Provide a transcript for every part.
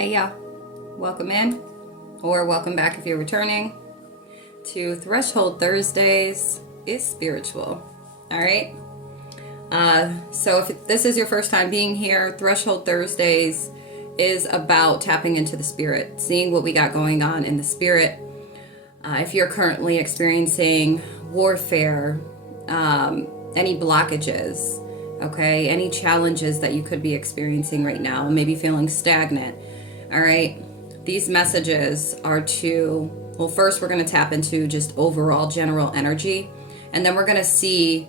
Hey y'all, welcome in, or welcome back if you're returning to Threshold Thursdays is Spiritual. All right. So if this is your first time being here, Threshold Thursdays is about tapping into the spirit, seeing what we got going on in the spirit. If you're currently experiencing warfare, any blockages, okay, any challenges that you could be experiencing right now, maybe feeling stagnant. All right, these messages are well, first we're going to tap into just overall general energy, and then we're going to see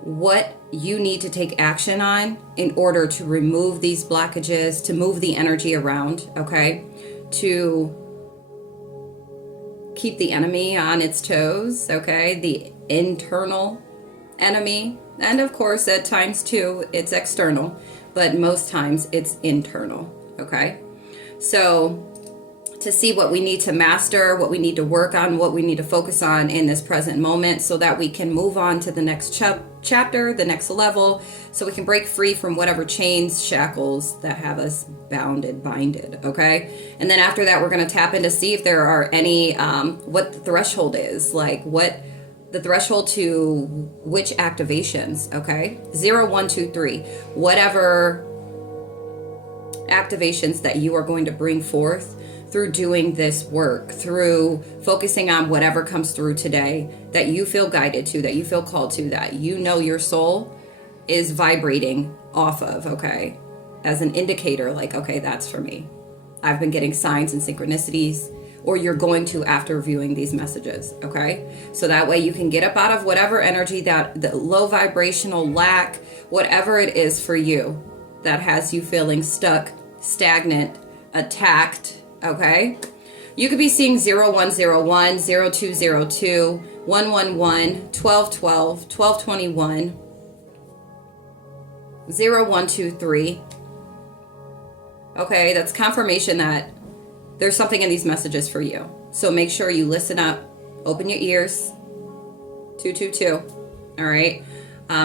what you need to take action on in order to remove these blockages, to move the energy around, okay, to keep the enemy on its toes, okay, the internal enemy, and of course at times too it's external, but most times it's internal, okay? So to see what we need to master, what we need to work on, what we need to focus on in this present moment so that we can move on to the next chapter, the next level, so we can break free from whatever chains, shackles that have us binded, okay? And then after that, we're going to tap in to see if there are any, what the threshold is, like what the threshold to which activations, okay? 0, 1, 2, 3, whatever activations that you are going to bring forth through doing this work, through focusing on whatever comes through today that you feel guided to, that you feel called to, that you know your soul is vibrating off of, okay? As an indicator, like, okay, that's for me. I've been getting signs and synchronicities, or you're going to after viewing these messages, okay? So that way you can get up out of whatever energy, that the low vibrational lack, whatever it is for you that has you feeling stuck, stagnant, attacked, okay? You could be seeing 0101, 0202, 111, 1212, 1221, 0123. Okay, that's confirmation that there's something in these messages for you. So make sure you listen up, open your ears. 222, all right?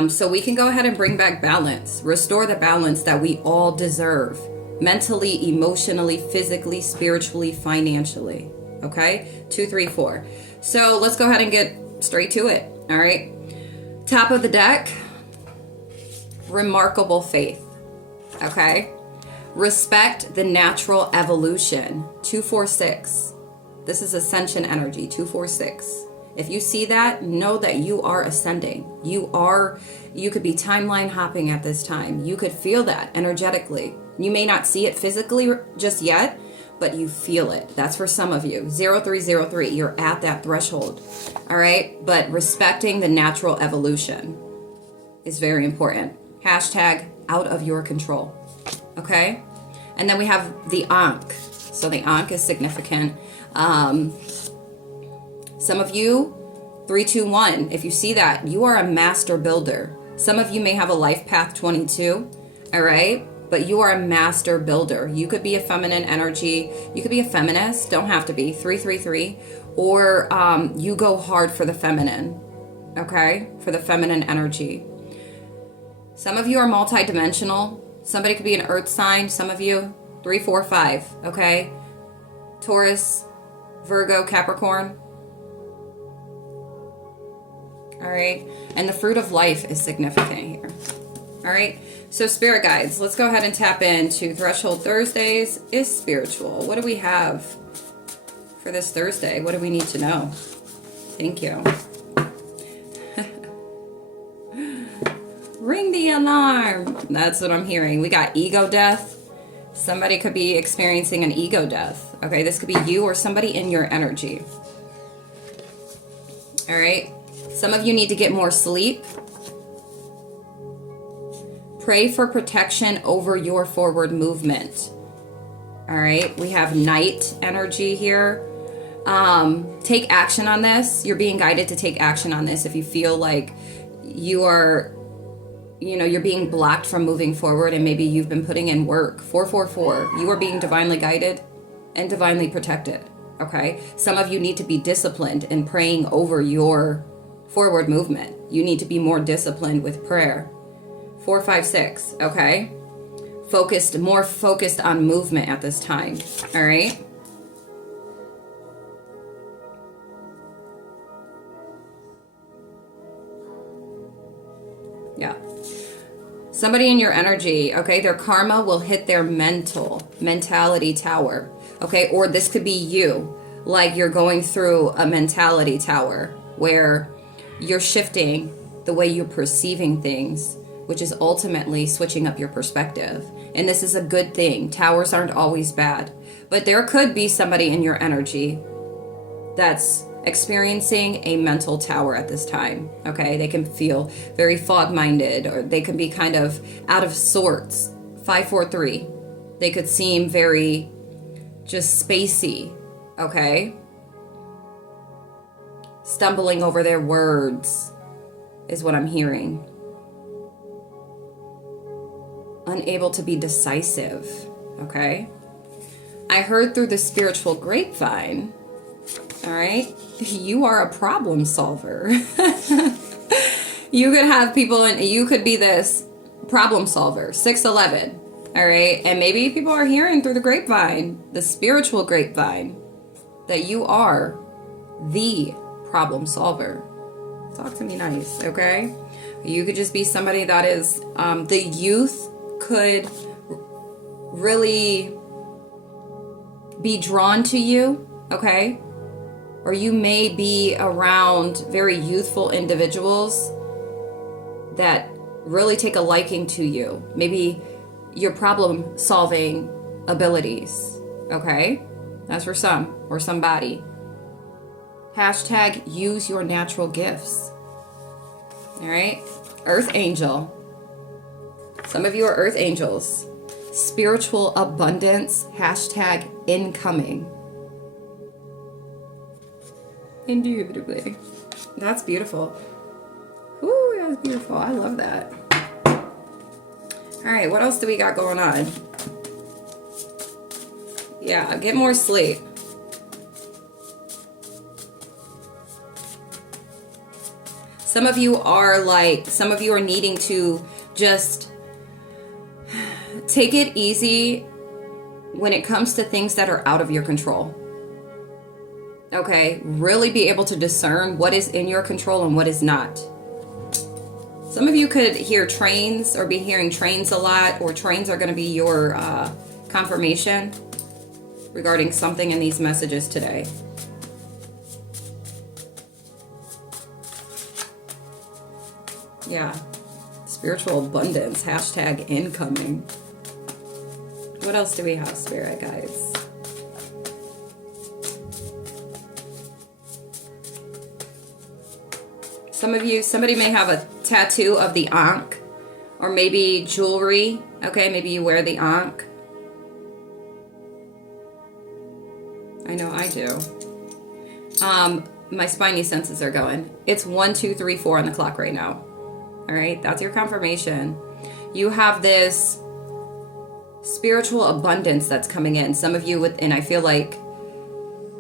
So we can go ahead and bring back balance, restore the balance that we all deserve, mentally, emotionally, physically, spiritually, financially, okay? 2, 3, 4. So let's go ahead and get straight to it, all right? Top of the deck, remarkable faith, okay? Respect the natural evolution, 246. This is ascension energy, 246. If you see that, know that you are ascending. You could be timeline hopping at this time. You could feel that energetically. You may not see it physically just yet, but you feel it. That's for some of you. 0303, you're at that threshold. All right? But respecting the natural evolution is very important. Hashtag out of your control. Okay? And then we have the Ankh. So the Ankh is significant. Some of you, 321, if you see that, you are a master builder. Some of you may have a life path 22, all right? But you are a master builder. You could be a feminine energy. You could be a feminist, don't have to be, 333. Or you go hard for the feminine, okay? For the feminine energy. Some of you are multidimensional. Somebody could be an earth sign. Some of you, 3, 4, 5, okay? Taurus, Virgo, Capricorn. All right. And the fruit of life is significant here. All right. So spirit guides, let's go ahead and tap into Threshold Thursdays is Spiritual. What do we have for this Thursday? What do we need to know? Thank you. Ring the alarm. That's what I'm hearing. We got ego death. Somebody could be experiencing an ego death. Okay. This could be you or somebody in your energy. All right. Some of you need to get more sleep. Pray for protection over your forward movement. All right, we have night energy here. Take action on this. You're being guided to take action on this if you feel like you are, you're being blocked from moving forward and maybe you've been putting in work. 444, you are being divinely guided and divinely protected. Okay, some of you need to be disciplined in praying over your forward movement. You need to be more disciplined with prayer. 456, okay? more focused on movement at this time. All right. Yeah. Somebody in your energy, okay, their karma will hit their mentality tower, okay? Or this could be you, like you're going through a mentality tower where you're shifting the way you're perceiving things, which is ultimately switching up your perspective. And this is a good thing. Towers aren't always bad. But there could be somebody in your energy that's experiencing a mental tower at this time, okay? They can feel very fog-minded, or they can be kind of out of sorts. 543. They could seem very just spacey, okay? Stumbling over their words is what I'm hearing. Unable to be decisive, okay? I heard through the spiritual grapevine, all right, you are a problem solver. You could have people, and you could be this problem solver, 611, all right? And maybe people are hearing through the grapevine, the spiritual grapevine, that you are the problem solver. Talk to me nice, okay? You could just be somebody that is, the youth could really be drawn to you, okay? Or you may be around very youthful individuals that really take a liking to you. Maybe your problem solving abilities, okay? That's for some or somebody. Hashtag use your natural gifts. All right? Earth angel. Some of you are earth angels. Spiritual abundance. Hashtag incoming. Indubitably. That's beautiful. Ooh, that's beautiful. I love that. All right, what else do we got going on? Yeah, get more sleep. Some of you are needing to just take it easy when it comes to things that are out of your control. Okay, really be able to discern what is in your control and what is not. Some of you could hear trains or be hearing trains a lot, or trains are going to be your confirmation regarding something in these messages today. Yeah, spiritual abundance, hashtag incoming. What else do we have, spirit guides? Some of you, somebody may have a tattoo of the Ankh, or maybe jewelry. Okay, maybe you wear the Ankh. I know I do. My spidey senses are going. It's 1, 2, 3, 4 on the clock right now. All right, that's your confirmation. You have this spiritual abundance that's coming in. Some of you, and I feel like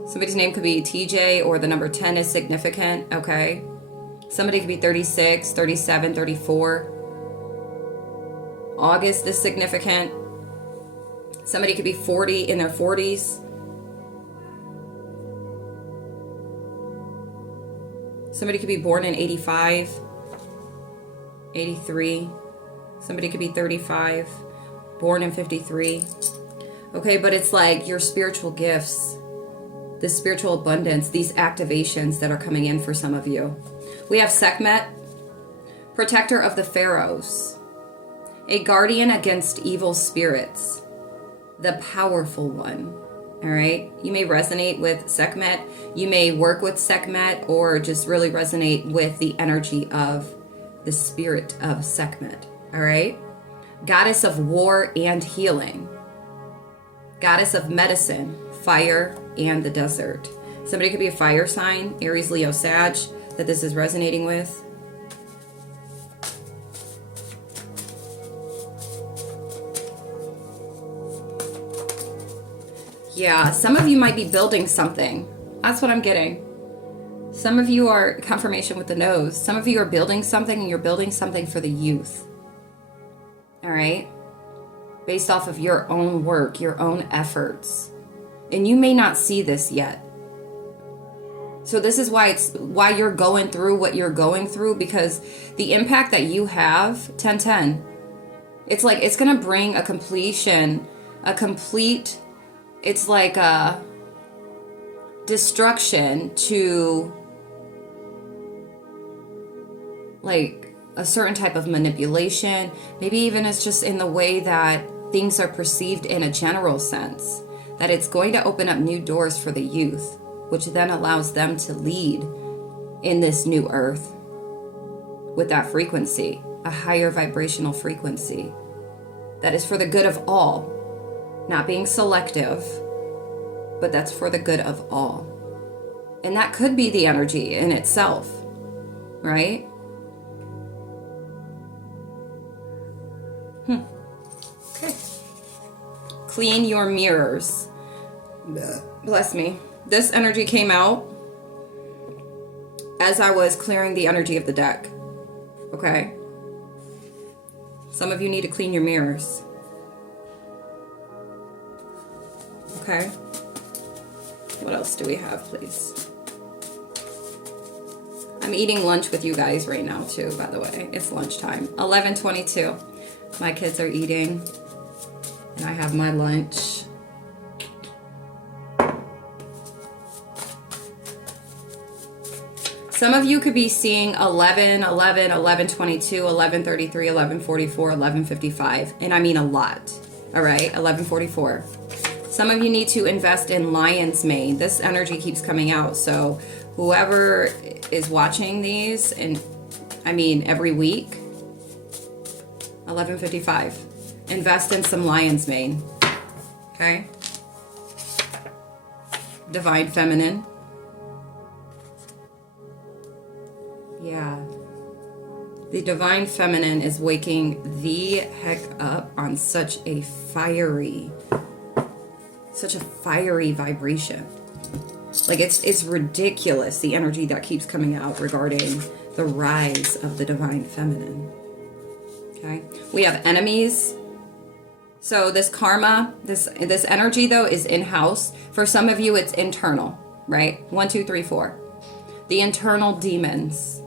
somebody's name could be TJ, or the number 10 is significant, okay? Somebody could be 36, 37, 34. August is significant. Somebody could be 40, in their 40s. Somebody could be born in 85. 83. Somebody could be 35, born in 53. Okay, but it's like your spiritual gifts, the spiritual abundance, these activations that are coming in for some of you. We have Sekhmet, protector of the pharaohs, a guardian against evil spirits, the powerful one. All right, you may resonate with Sekhmet. You may work with Sekhmet, or just really resonate with the energy of the spirit of Sekhmet, all right? Goddess of war and healing. Goddess of medicine, fire, and the desert. Somebody could be a fire sign, Aries, Leo, Sag, that this is resonating with. Yeah, some of you might be building something. That's what I'm getting. Some of you are confirmation with the nose. Some of you are building something, and you're building something for the youth. All right? based off of your own work, your own efforts. And you may not see this yet. So this is why you're going through what you're going through, because the impact that you have, 1010, it's like it's going to bring a completion, it's like a destruction to like a certain type of manipulation. Maybe even it's just in the way that things are perceived in a general sense, that it's going to open up new doors for the youth, which then allows them to lead in this new earth with that frequency, a higher vibrational frequency that is for the good of all, not being selective, but that's for the good of all. And that could be the energy in itself, right? Okay. Clean your mirrors. Bless me. This energy came out as I was clearing the energy of the deck. Okay? Some of you need to clean your mirrors. Okay? What else do we have, please? I'm eating lunch with you guys right now, too, by the way. It's lunchtime. 11:22. My kids are eating, and I have my lunch. Some of you could be seeing 11, 11, 11:22, 11:33, 11:44, 11:55, and I mean a lot. All right, 11:44. Some of you need to invest in lion's mane. This energy keeps coming out, so whoever is watching these, and I mean every week, 11:55, invest in some lion's mane. Okay? Divine feminine. Yeah. The divine feminine is waking the heck up on such a fiery vibration. Like it's ridiculous, the energy that keeps coming out regarding the rise of the divine feminine. Okay? We have enemies. So this karma, this energy though is in-house. For some of you it's internal, right? 1, 2, 3, 4. The internal demons,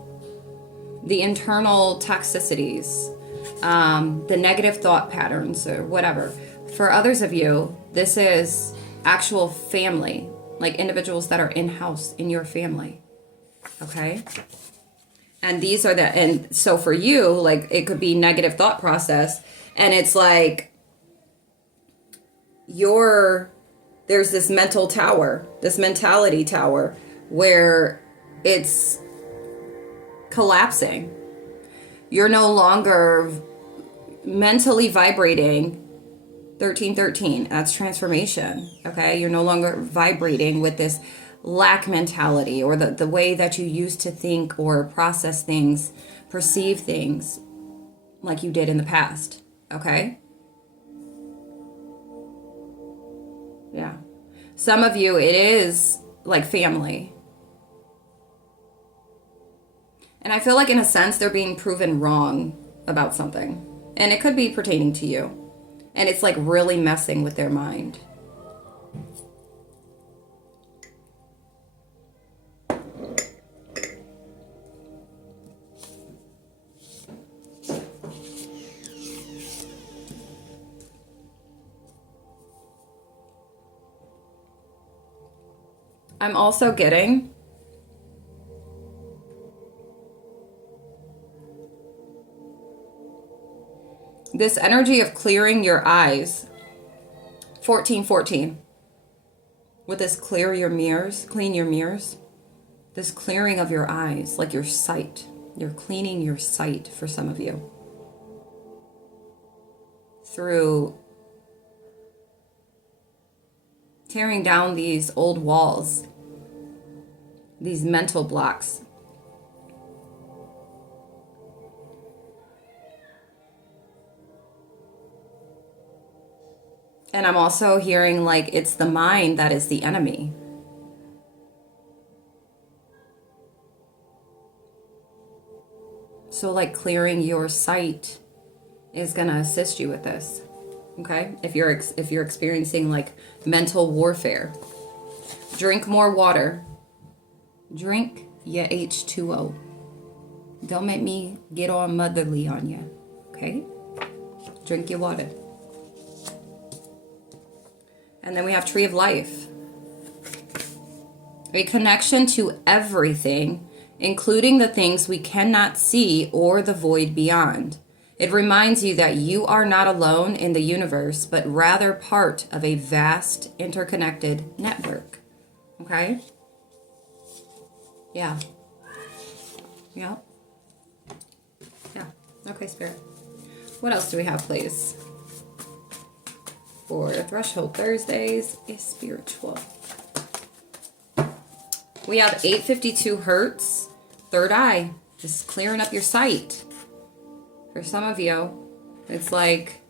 the internal toxicities, the negative thought patterns or whatever. For others of you, this is actual family, like individuals that are in-house in your family. Okay? And these are and so for you, like it could be negative thought process, and it's like there's this mental tower, this mentality tower where it's collapsing. You're no longer mentally vibrating 1313. That's transformation. Okay? You're no longer vibrating with this lack mentality or the way that you used to think or process things, perceive things like you did in the past. Okay? Yeah. Some of you, it is like family. And I feel like in a sense they're being proven wrong about something. And it could be pertaining to you. And it's like really messing with their mind. I'm also getting this energy of clearing your eyes. 1414. With this clean your mirrors. This clearing of your eyes, like your sight. You're cleaning your sight for some of you. Through tearing down these old walls. These mental blocks. And I'm also hearing like it's the mind that is the enemy. So like clearing your sight is going to assist you with this. Okay? If you're experiencing like mental warfare, drink more water. Drink your H2O. Don't make me get all motherly on you. Okay? Drink your water. And then we have Tree of Life. A connection to everything, including the things we cannot see or the void beyond. It reminds you that you are not alone in the universe, but rather part of a vast interconnected network. Okay? Yeah. Yeah. Yeah. Okay, Spirit. What else do we have, please? For Threshold Thursdays is spiritual. We have 852 hertz, third eye, just clearing up your sight. For some of you, it's like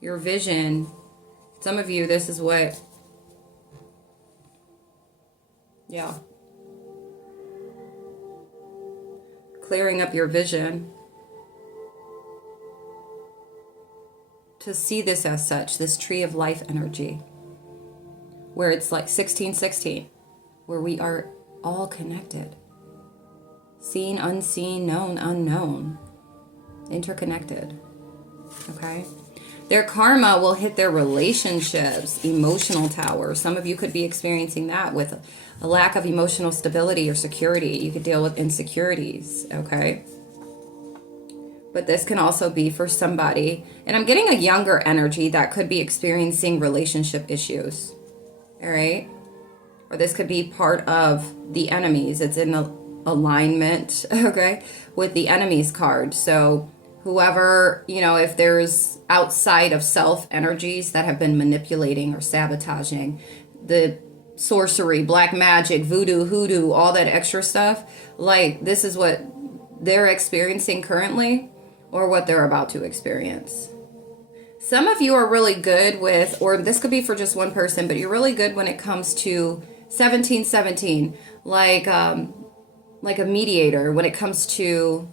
your vision. Some of you, this is what, yeah. Clearing up your vision. To see this as such, this Tree of Life energy. Where it's like 1616. Where we are all connected. Seen, unseen, known, unknown. Interconnected. Okay? Their karma will hit their relationships, emotional tower. Some of you could be experiencing that with a lack of emotional stability or security. You could deal with insecurities, okay? But this can also be for somebody, and I'm getting a younger energy that could be experiencing relationship issues, all right? Or this could be part of the enemies. It's in the alignment, okay, with the enemies card. So whoever, if there's outside of self energies that have been manipulating or sabotaging, the sorcery, black magic, voodoo, hoodoo, all that extra stuff, like this is what they're experiencing currently or what they're about to experience. Some of you are really good with, or this could be for just one person, but you're really good when it comes to 1717, like a mediator when it comes to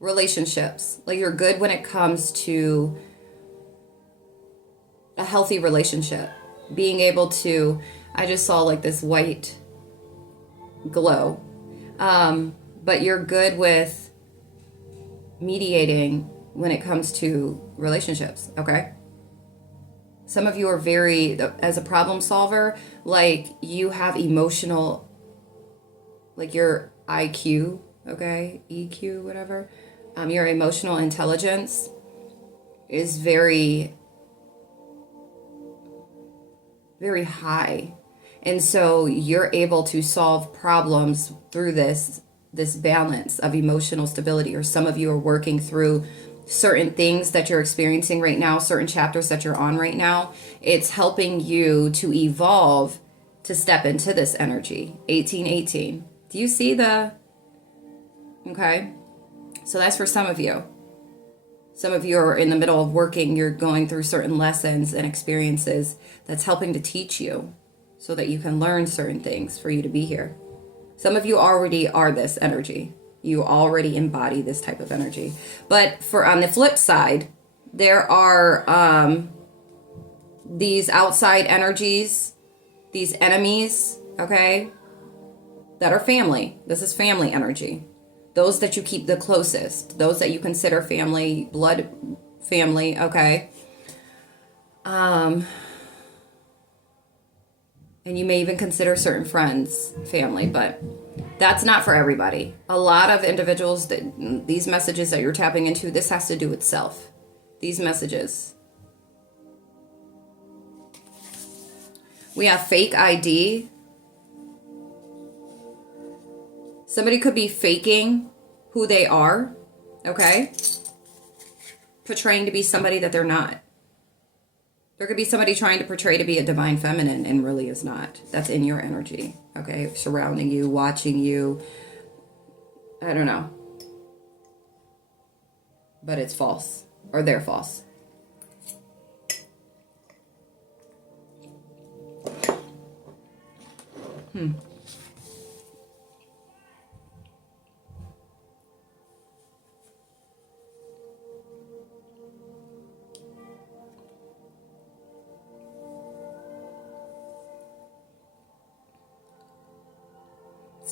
relationships. Like you're good when it comes to a healthy relationship. Being able to, I just saw like this white glow. But you're good with mediating when it comes to relationships, okay? Some of you are very, as a problem solver, like you have emotional, like your IQ, okay? EQ, whatever. Your emotional intelligence is very, very high. And so you're able to solve problems through this balance of emotional stability. Or some of you are working through certain things that you're experiencing right now, certain chapters that you're on right now. It's helping you to evolve to step into this energy. 1818. Do you see the... Okay. So that's for some of you. Some of you are in the middle of working. You're going through certain lessons and experiences that's helping to teach you so that you can learn certain things for you to be here. Some of you already are this energy. You already embody this type of energy. But for on the flip side, there are these outside energies, these enemies, okay, that are family. This is family energy. Those that you keep the closest, those that you consider family, blood family, okay? And you may even consider certain friends family, but that's not for everybody. A lot of individuals, that these messages that you're tapping into, this has to do with self. These messages. We have fake ID. Somebody could be faking who they are, okay? Portraying to be somebody that they're not. There could be somebody trying to portray to be a divine feminine and really is not. That's in your energy, okay? Surrounding you, watching you. I don't know. But it's false. Or they're false.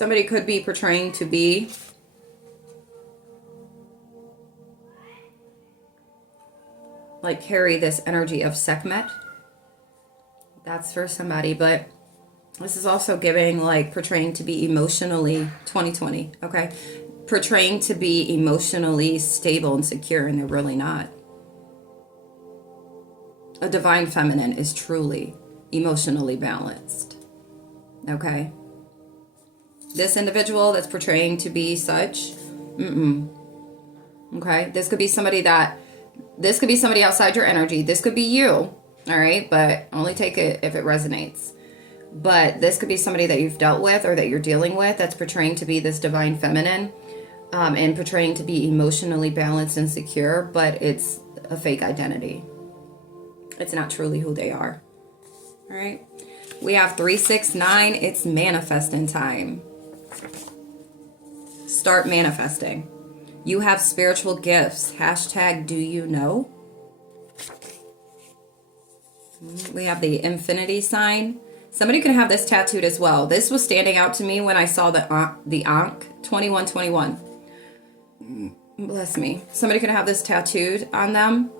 Somebody could be portraying to be like carry this energy of Sekhmet. That's for somebody, but this is also giving like portraying to be emotionally 2020, okay? Portraying to be emotionally stable and secure, and they're really not. A divine feminine is truly emotionally balanced, okay? This individual that's portraying to be such, okay? This could be somebody outside your energy. This could be you, all right? But only take it if it resonates. But this could be somebody that you've dealt with or that you're dealing with that's portraying to be this divine feminine, and portraying to be emotionally balanced and secure, but it's a fake identity. It's not truly who they are. All right. We have 369. It's manifesting time. Start manifesting. You have spiritual gifts. Hashtag do you know? We have the infinity sign. Somebody could have this tattooed as well. This was standing out to me when I saw the Ankh 2121. Bless me. Somebody could have this tattooed on them.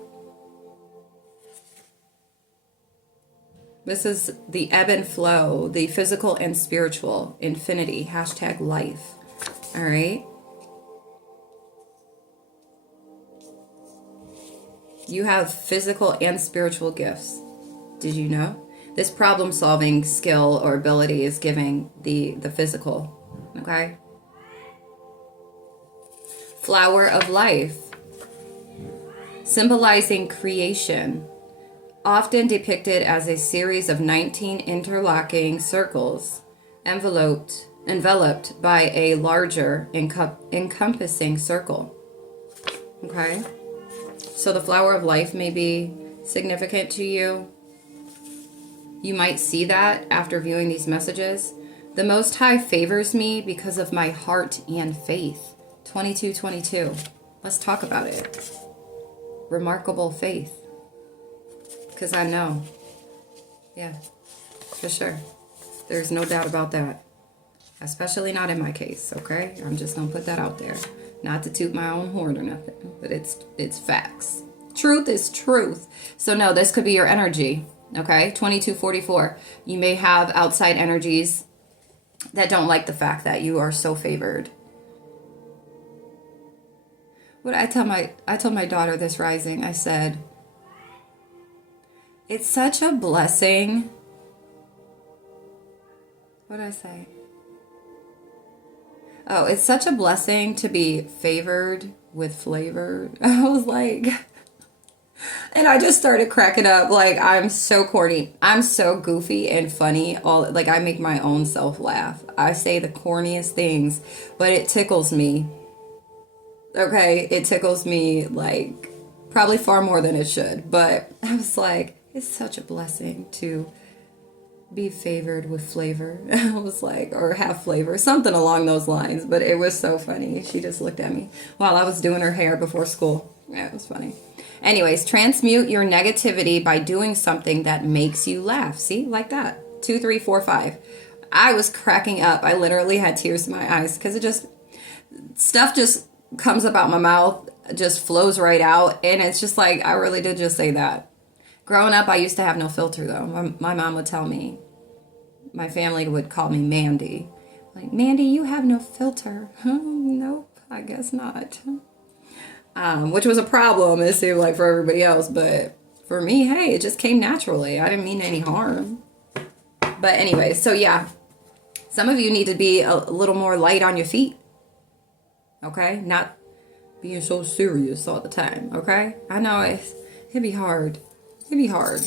This is the ebb and flow, the physical and spiritual, infinity, hashtag life. All right. You have physical and spiritual gifts. Did you know? This problem-solving skill or ability is giving the physical, okay? Flower of life, symbolizing creation, often depicted as a series of 19 interlocking circles, enveloped by a larger encompassing circle, okay? So the flower of life may be significant to you. You might see that after viewing these messages. The Most High favors me because of my heart and faith. 2222. Let's talk about it. Remarkable faith. Because I know. Yeah, for sure. There's no doubt about that. Especially not in my case, okay? I'm just going to put that out there. Not to toot my own horn or nothing, but it's facts. Truth is truth. So no, this could be your energy. Okay, 2244. You may have outside energies that don't like the fact that you are so favored. What I told my daughter this rising, I said, it's such a blessing. What did I say? Oh, it's such a blessing to be favored with flavor. I was like, and I just started cracking up. Like, I'm so corny. I'm so goofy and funny. Like, I make my own self laugh. I say the corniest things, but it tickles me. Okay, it tickles me like probably far more than it should. But I was like, it's such a blessing to be favored with flavor. I was like, or have flavor, something along those lines. But it was so funny. She just looked at me while I was doing her hair before school. Yeah, it was funny. Anyways, transmute your negativity by doing something that makes you laugh. See, like that. 2, 3, 4, 5. I was cracking up. I literally had tears in my eyes because stuff just comes up out my mouth, just flows right out. And it's just like, I really did just say that. Growing up, I used to have no filter, though. My mom would tell me, my family would call me Mandy. Like, Mandy, you have no filter. Nope, I guess not. Which was a problem, it seemed like, for everybody else. But for me, hey, it just came naturally. I didn't mean any harm. But anyway, so yeah. Some of you need to be a little more light on your feet. Okay? Not being so serious all the time. Okay? I know it'd be hard. It'd be hard,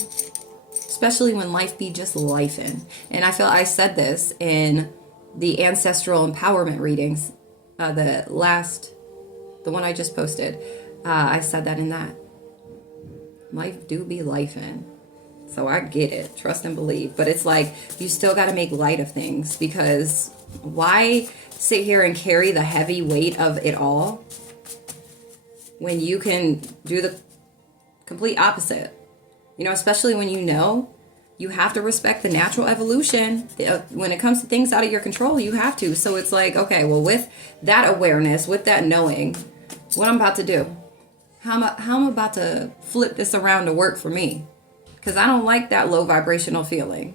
especially when life be just lifing. And I feel I said this in the ancestral empowerment readings, the one I just posted. I said that in that. Life do be lifing. So I get it, trust and believe. But it's like, you still got to make light of things, because why sit here and carry the heavy weight of it all when you can do the complete opposite? You know, especially when you know You have to respect the natural evolution. When it comes to things out of your control, you have to. So it's like, okay, well, with that awareness, with that knowing, what I'm about to do, how I'm about to flip this around to work for me. Because I don't like that low vibrational feeling,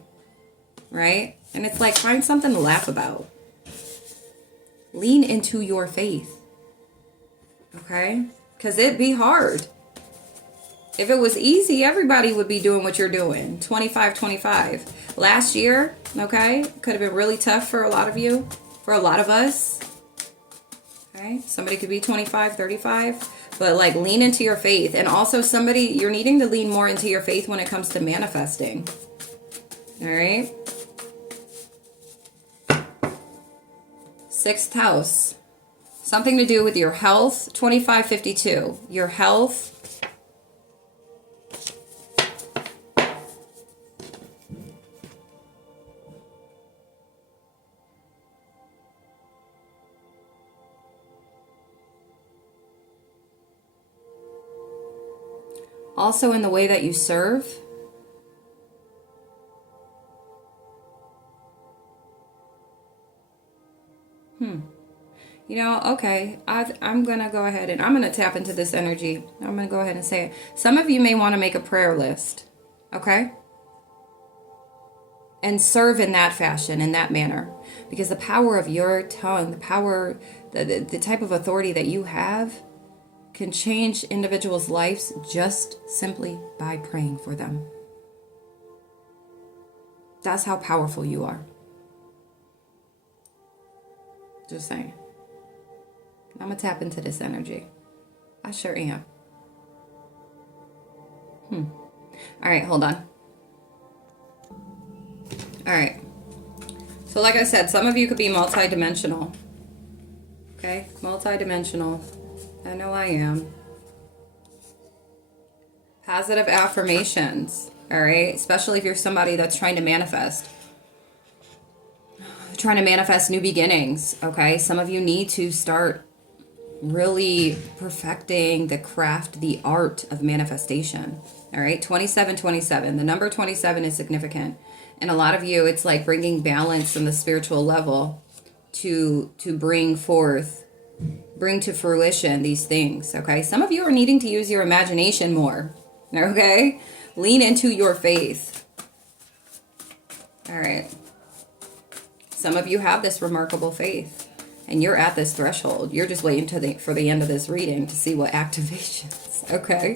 right? And it's like, find something to laugh about. Lean into your faith, okay? Because it'd be hard. If it was easy, everybody would be doing what you're doing. 25-25. Last year, okay, could have been really tough for a lot of you, for a lot of us. Okay, somebody could be 25-35, but like lean into your faith. And also you're needing to lean more into your faith when it comes to manifesting. All right. 6th house. Something to do with your health. 25-52. Your health. Also in the way that you serve. You know, okay, I'm going to go ahead and I'm going to tap into this energy. I'm going to go ahead and say it. Some of you may want to make a prayer list, okay? And serve in that fashion, in that manner. Because the power of your tongue, the power, the type of authority that you have can change individuals' lives just simply by praying for them. That's how powerful you are. Just saying. I'm going to tap into this energy. I sure am. All right, hold on. All right. So like I said, some of you could be multidimensional. Okay? Multidimensional. I know I am. Positive affirmations. All right? Especially if you're somebody that's trying to manifest. Trying to manifest new beginnings. Okay? Some of you need to start really perfecting the craft, the art of manifestation. All right, 27-27. The number 27 is significant. And a lot of you, it's like bringing balance on the spiritual level to bring to fruition these things. Okay, some of you are needing to use your imagination more. Okay, lean into your faith. All right, some of you have this remarkable faith. And you're at this threshold. You're just waiting for the end of this reading to see what activations. Okay.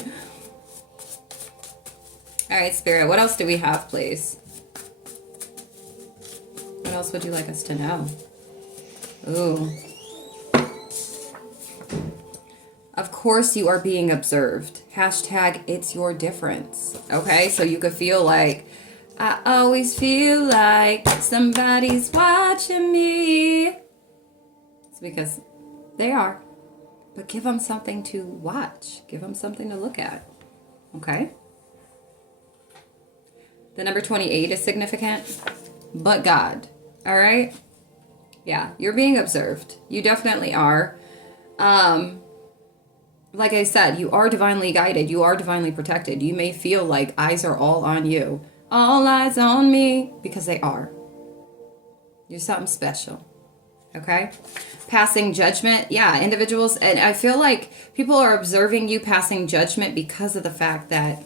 All right, Spirit. What else do we have, please? What else would you like us to know? Ooh. Of course you are being observed. Hashtag it's your difference. Okay, so you could feel like, I always feel like somebody's watching me. Because they are. But give them something to watch. Give them something to look at. Okay? The number 28 is significant. But God. All right? Yeah, you're being observed. You definitely are. Like I said, you are divinely guided. You are divinely protected. You may feel like eyes are all on you. All eyes on me. Because they are. You're something special. Okay? Passing judgment. Yeah, individuals. And I feel like people are observing you passing judgment because of the fact that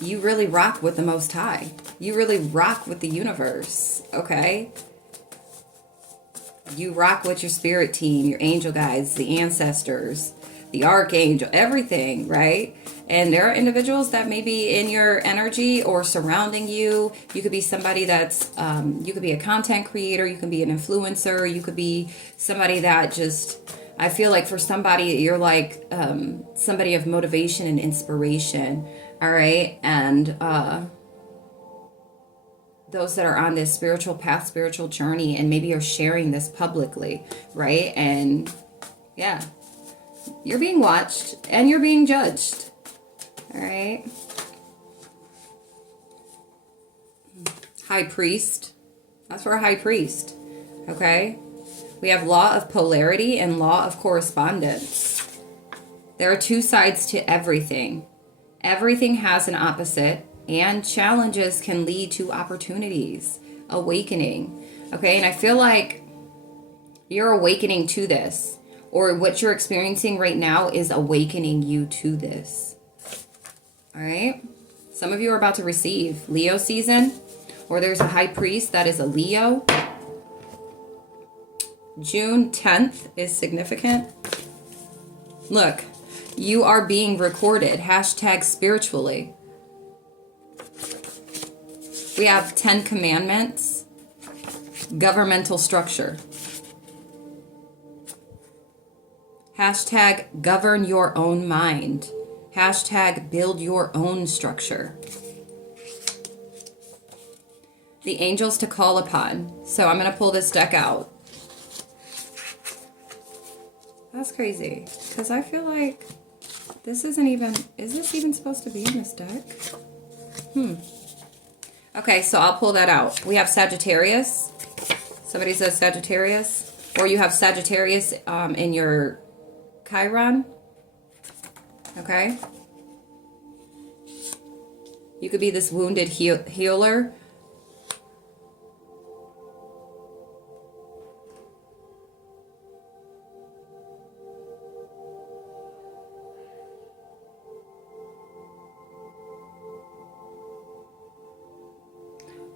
you really rock with the Most High. You really rock with the universe. Okay? You rock with your spirit team, your angel guides, the ancestors, the archangel, everything, right? And there are individuals that may be in your energy or surrounding you. You could be somebody that's, you could be a content creator. You can be an influencer. You could be somebody that just, I feel like for somebody, you're like somebody of motivation and inspiration. All right. And those that are on this spiritual path, spiritual journey, and maybe are sharing this publicly, right? And yeah, you're being watched and you're being judged. All right. High priest. That's for a high priest. Okay. We have law of polarity and law of correspondence. There are two sides to everything. Everything has an opposite. and challenges can lead to opportunities, awakening. Okay, and I feel like you're awakening to this, or what you're experiencing right now is awakening you to this. All right, some of you are about to receive Leo season, or there's a high priest that is a Leo. June 10th is significant. Look, you are being recorded. Hashtag spiritually. We have 10 commandments. Governmental structure. Hashtag govern your own mind. Hashtag build your own structure. The angels to call upon. So I'm going to pull this deck out. That's crazy. Because I feel like this isn't even... Is this even supposed to be in this deck? Okay, so I'll pull that out. We have Sagittarius. Somebody says Sagittarius. Or you have Sagittarius in your Chiron. Okay? You could be this wounded healer.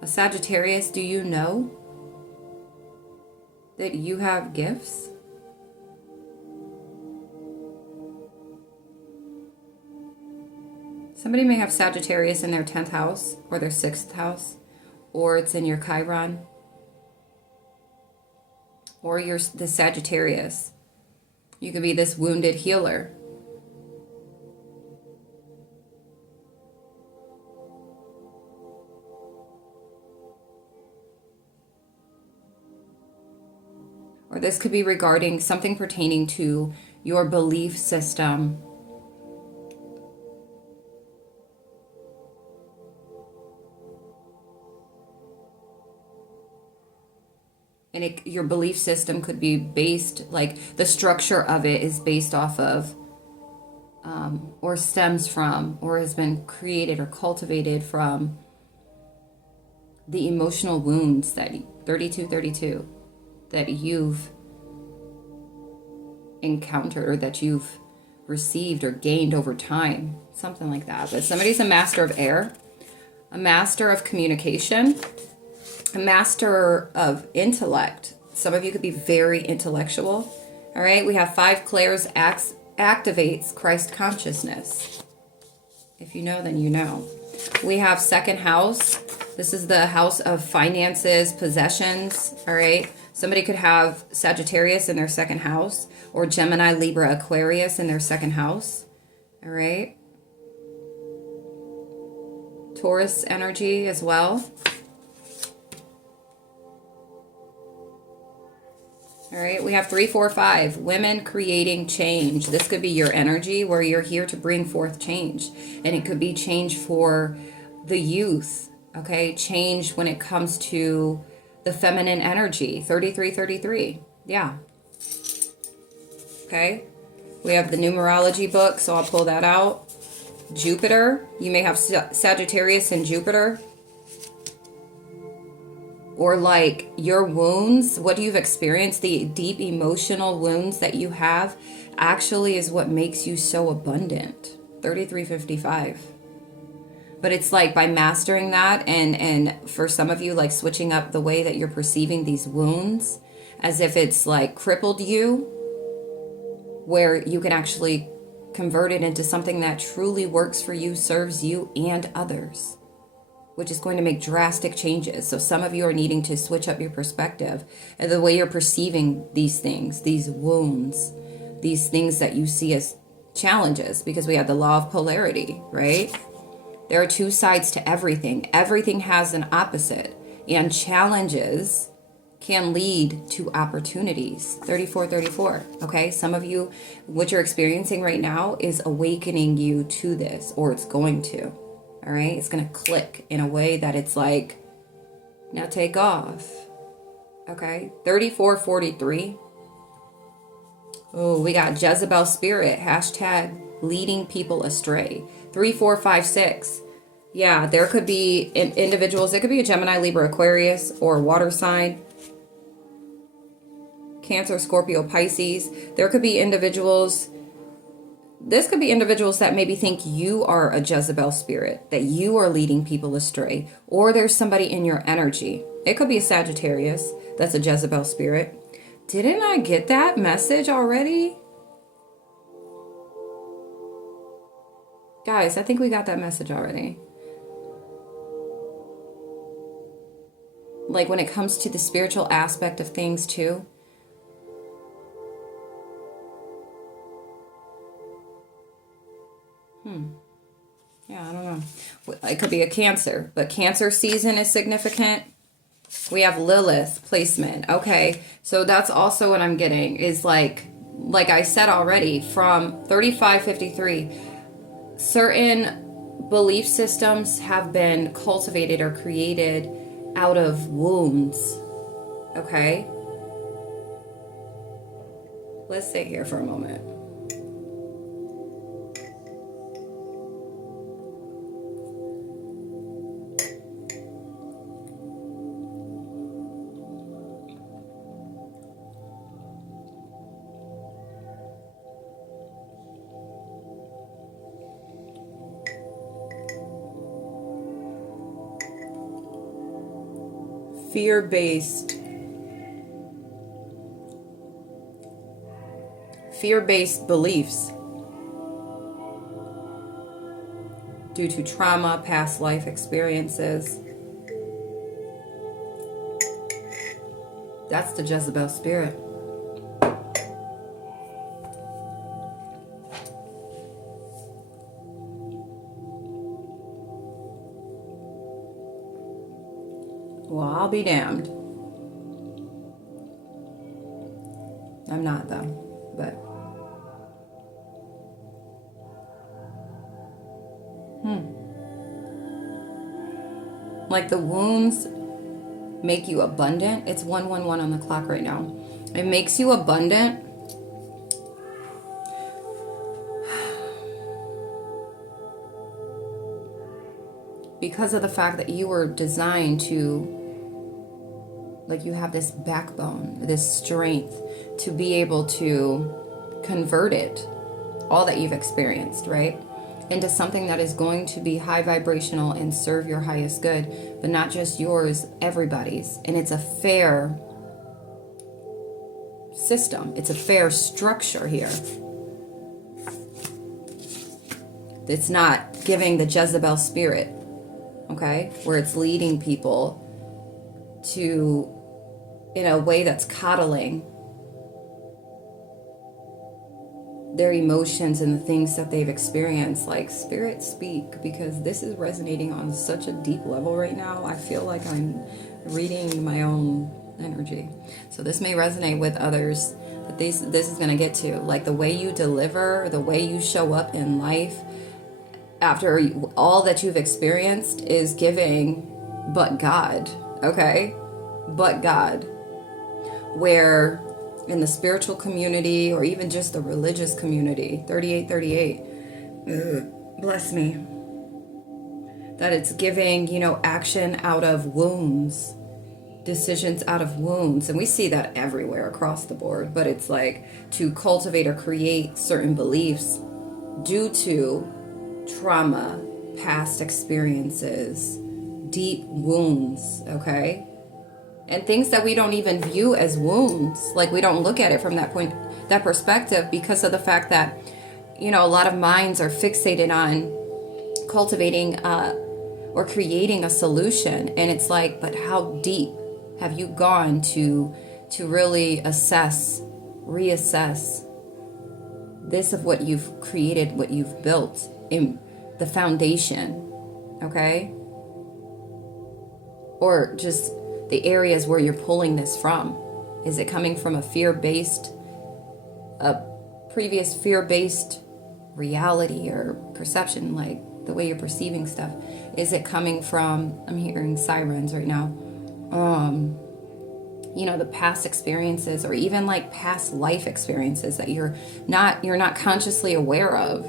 A Sagittarius, do you know that you have gifts? Somebody may have Sagittarius in their 10th house or their 6th house, or it's in your Chiron, or you're the Sagittarius. You could be this wounded healer. Or this could be regarding something pertaining to your belief system. And your belief system could be based, like the structure of it is based off of, or stems from, or has been created or cultivated from the emotional wounds that 3232 that you've encountered or that you've received or gained over time, something like that. But somebody's a master of air, a master of communication, a master of intellect. Some of you could be very intellectual. All right, we have 5 clairs activates Christ consciousness. If you know, then you know. We have 2nd house. This is the house of finances, possessions. All right, somebody could have Sagittarius in their 2nd house, or Gemini, Libra, Aquarius in their 2nd house. All right, Taurus energy as well. All right, we have 3, 4, 5. Women creating change. This could be your energy where you're here to bring forth change. And it could be change for the youth, okay? Change when it comes to the feminine energy. 3333. Yeah. Okay. We have the numerology book, so I'll pull that out. Jupiter. You may have Sagittarius and Jupiter. Or like your wounds, what you've experienced, the deep emotional wounds that you have actually is what makes you so abundant. 3355. But it's like by mastering that and for some of you, like switching up the way that you're perceiving these wounds as if it's like crippled you, where you can actually convert it into something that truly works for you, serves you and others, which is going to make drastic changes. So some of you are needing to switch up your perspective and the way you're perceiving these things, these wounds, these things that you see as challenges, because we have the law of polarity, right? There are 2 sides to everything. Everything has an opposite, and challenges can lead to opportunities. 3434. Okay, some of you, what you're experiencing right now is awakening you to this, or it's going to. All right, it's going to click in a way that it's like, now take off. Okay, 3443. Oh, we got Jezebel spirit, hashtag leading people astray. 3456. Yeah, there could be individuals. It could be a Gemini, Libra, Aquarius, or water sign. Cancer, Scorpio, Pisces. There could be individuals. This could be individuals that maybe think you are a Jezebel spirit, that you are leading people astray, or there's somebody in your energy. It could be a Sagittarius that's a Jezebel spirit. Didn't I get that message already? Guys, I think we got that message already. Like when it comes to the spiritual aspect of things too. Yeah, I don't know. It could be a Cancer, but Cancer season is significant. We have Lilith placement. Okay, so that's also what I'm getting is like I said already, from 3553, certain belief systems have been cultivated or created out of wounds. Okay? Let's sit here for a moment. Fear-based beliefs due to trauma, past life experiences. That's the Jezebel spirit. Well, I'll be damned. I'm not though, but like the wounds make you abundant. It's 111 on the clock right now. It makes you abundant because of the fact that you were designed to, like, you have this backbone, this strength to be able to convert it, all that you've experienced, right, into something that is going to be high vibrational and serve your highest good, but not just yours, everybody's. And it's a fair system. It's a fair structure here. It's not giving the Jezebel spirit, okay, where it's leading people to, in a way that's coddling their emotions and the things that they've experienced. Like, spirit, speak, because this is resonating on such a deep level right now. I feel like I'm reading my own energy. So this may resonate with others, that this is going to get to, like, the way you deliver, the way you show up in life after all that you've experienced is giving but God, okay? But God. Where in the spiritual community or even just the religious community, 3838, bless me, that it's giving, action out of wounds, decisions out of wounds. And we see that everywhere across the board, but it's like to cultivate or create certain beliefs due to trauma, past experiences, deep wounds, okay? And things that we don't even view as wounds. Like, we don't look at it from that point, that perspective, because of the fact that, a lot of minds are fixated on cultivating or creating a solution. And it's like, but how deep have you gone to really reassess this of what you've created, what you've built in the foundation, okay? Or just the areas where you're pulling this from. Is it coming from a previous fear-based reality or perception, like the way you're perceiving stuff? Is it coming from, I'm hearing sirens right now, the past experiences, or even like past life experiences that you're not consciously aware of?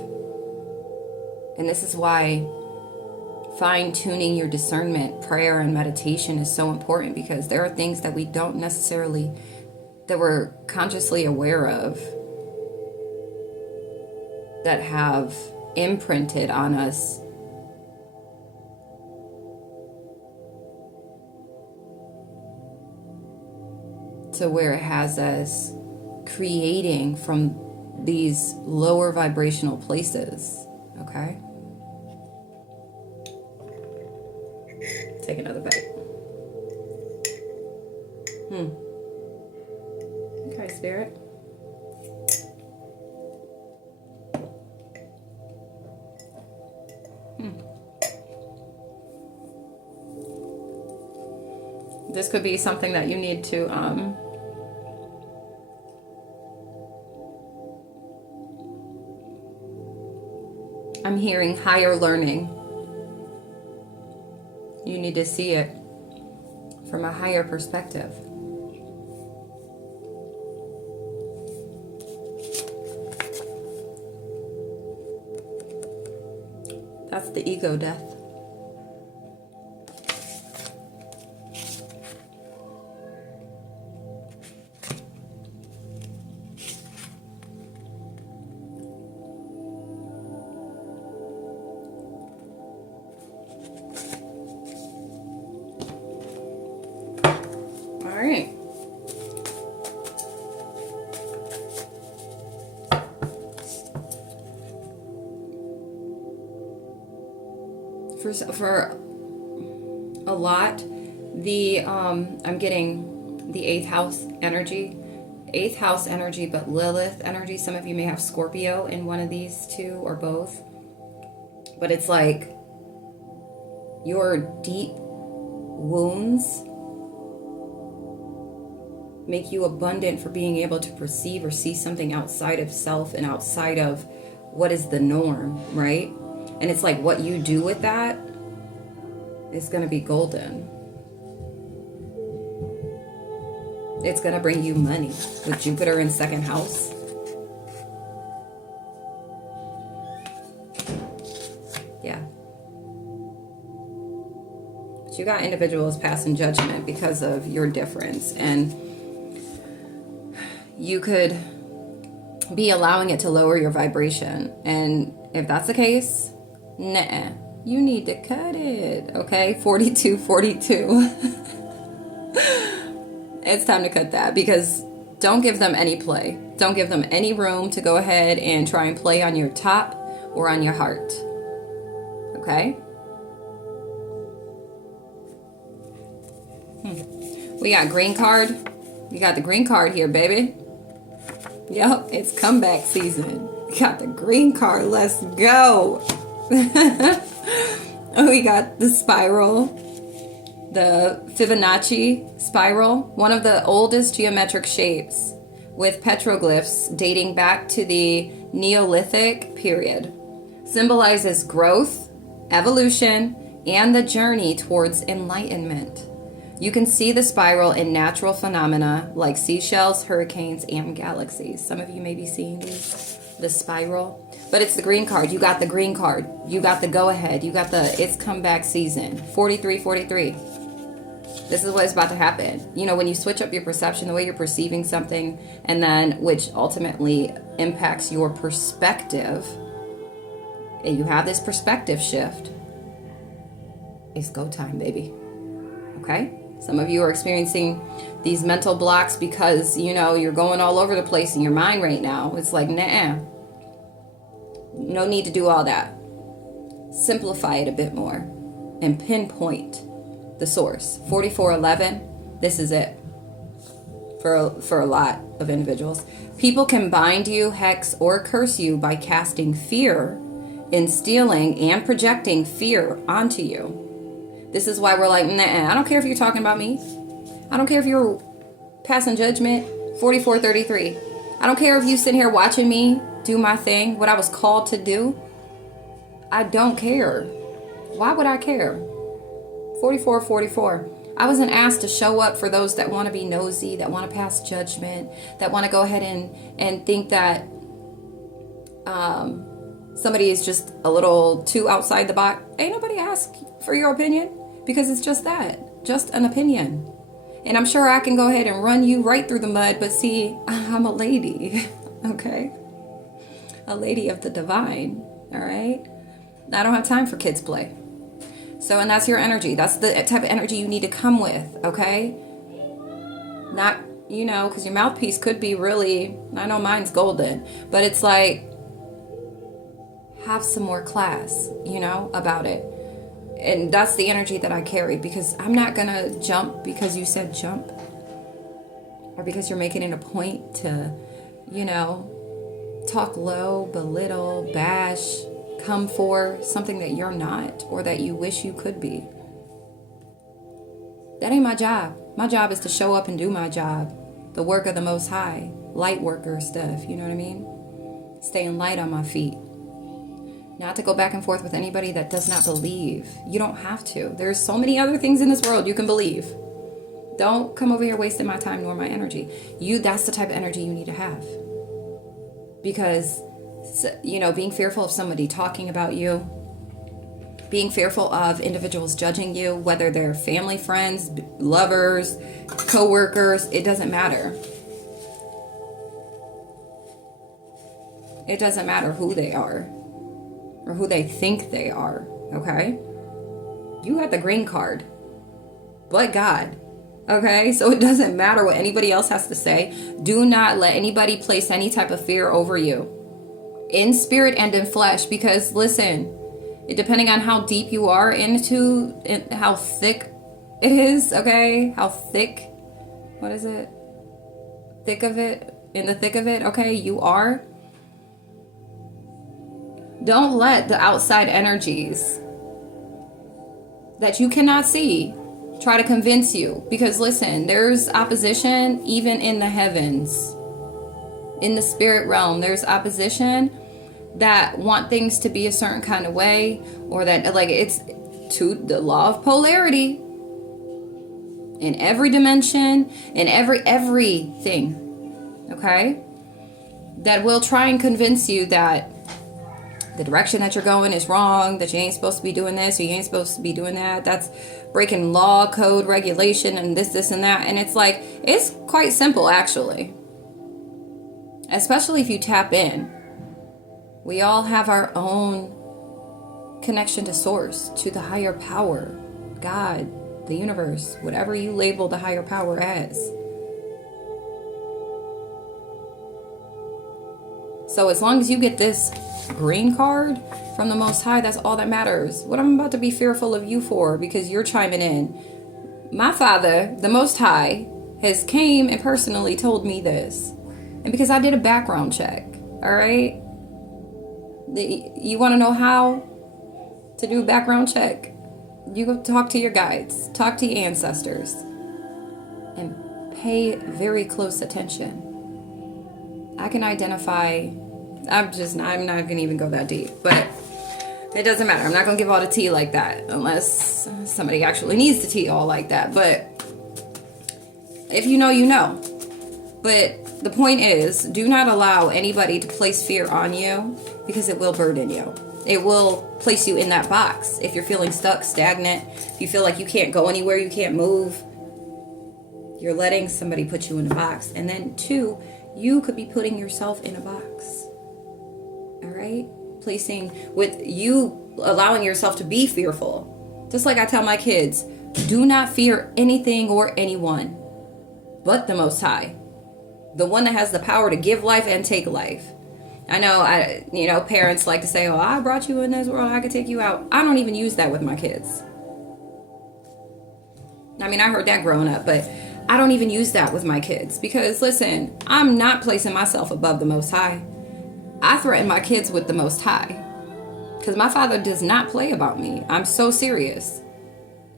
And this is why fine-tuning your discernment, prayer and meditation is so important, because there are things that we don't necessarily, that we're consciously aware of, that have imprinted on us to where it has us creating from these lower vibrational places. Okay? Take another bite. Okay, Spirit. This could be something that you need to I'm hearing higher learning. You need to see it from a higher perspective. That's the ego death. All right. For a lot, I'm getting the 8th house energy. 8th house energy, but Lilith energy. Some of you may have Scorpio in one of these two or both. But it's like your deep wounds make you abundant for being able to perceive or see something outside of self and outside of what is the norm, right? And it's like what you do with that is going to be golden. It's going to bring you money with Jupiter in 2nd house. Yeah. But you got individuals passing judgment because of your difference. And you could be allowing it to lower your vibration. And if that's the case, nah, you need to cut it. Okay, 4242. It's time to cut that, because don't give them any play. Don't give them any room to go ahead and try and play on your top or on your heart. Okay? We got green card. We got the green card here, baby. Yep, it's comeback season. We got the green card. Let's go. We got the spiral, the Fibonacci spiral, one of the oldest geometric shapes with petroglyphs dating back to the Neolithic period. Symbolizes growth, evolution, and the journey towards enlightenment. You can see the spiral in natural phenomena like seashells, hurricanes, and galaxies. Some of you may be seeing these, the spiral. But it's the green card. You got the green card. You got the go-ahead. You got the it's comeback season. 4343. This is what is about to happen. You know, when you switch up your perception, the way you're perceiving something, and then which ultimately impacts your perspective, and you have this perspective shift, it's go time, baby. Okay? Some of you are experiencing these mental blocks because, you know, you're going all over the place in your mind right now. It's like, nah. No need to do all that. Simplify it a bit more and pinpoint the source. 4411, this is it for a lot of individuals. People can bind you, hex, or curse you by casting fear, instilling and projecting fear onto you. This is why we're like, nah, I don't care if you're talking about me. I don't care if you're passing judgment. 4433. I don't care if you sit here watching me do my thing, what I was called to do. I don't care. Why would I care? 4444. I wasn't asked to show up for those that want to be nosy, that want to pass judgment, that want to go ahead and think that somebody is just a little too outside the box, ain't nobody ask for your opinion, because it's just that, just an opinion. And I'm sure I can go ahead and run you right through the mud, but see, I'm a lady, okay? A lady of the divine, all right? I don't have time for kids play. So, and that's your energy. That's the type of energy you need to come with, okay? Not, because your mouthpiece could be really, I know mine's golden, but it's like, have some more class, about it. And that's the energy that I carry, because I'm not going to jump because you said jump, or because you're making it a point to, talk low, belittle, bash, come for something that you're not, or that you wish you could be. That ain't my job. My job is to show up and do my job, the work of the Most High, light worker stuff, you know what I mean? Staying light on my feet. Not to go back and forth with anybody that does not believe. You don't have to. There's so many other things in this world you can believe. Don't come over here wasting my time nor my energy. That's the type of energy you need to have. Because, being fearful of somebody talking about you, being fearful of individuals judging you, whether they're family, friends, lovers, co-workers, it doesn't matter. It doesn't matter who they are or who they think they are, okay? You got the green card, but God, okay? So it doesn't matter what anybody else has to say. Do not let anybody place any type of fear over you, in spirit and in flesh, because listen, depending on how deep you are into it, how thick it is, okay? How thick, what is it? Thick of it, in the thick of it, okay? You are. Don't let the outside energies that you cannot see try to convince you. Because listen, there's opposition even in the heavens. In the spirit realm, there's opposition that want things to be a certain kind of way, or that it's to the law of polarity in every dimension, in everything, okay? That will try and convince you that the direction that you're going is wrong, that you ain't supposed to be doing this, or you ain't supposed to be doing that. That's breaking law, code, regulation, and this, and that. And it's quite simple, actually. Especially if you tap in. We all have our own connection to source, to the higher power, God, the universe, whatever you label the higher power as. So as long as you get this green card from the Most High, that's all that matters. What I'm about to be fearful of you for, because you're chiming in. My Father, the Most High, has came and personally told me this. And because I did a background check, all right? You want to know how to do a background check? You go talk to your guides, talk to your ancestors, and pay very close attention. I can identify, I'm not going to even go that deep, but it doesn't matter. I'm not going to give all the tea like that unless somebody actually needs the tea all like that. But if you know, you know. But the point is, do not allow anybody to place fear on you, because it will burden you. It will place you in that box. If you're feeling stuck, stagnant, if you feel like you can't go anywhere, you can't move, you're letting somebody put you in a box. And then 2, you could be putting yourself in a box. All right? Placing with you, allowing yourself to be fearful. Just like I tell my kids, do not fear anything or anyone but the Most High. The one that has the power to give life and take life. I know, parents like to say, oh, I brought you in this world, I could take you out. I don't even use that with my kids. I mean, I heard that growing up, but I don't even use that with my kids. Because, listen, I'm not placing myself above the Most High. I threaten my kids with the Most High. Because my Father does not play about me. I'm so serious.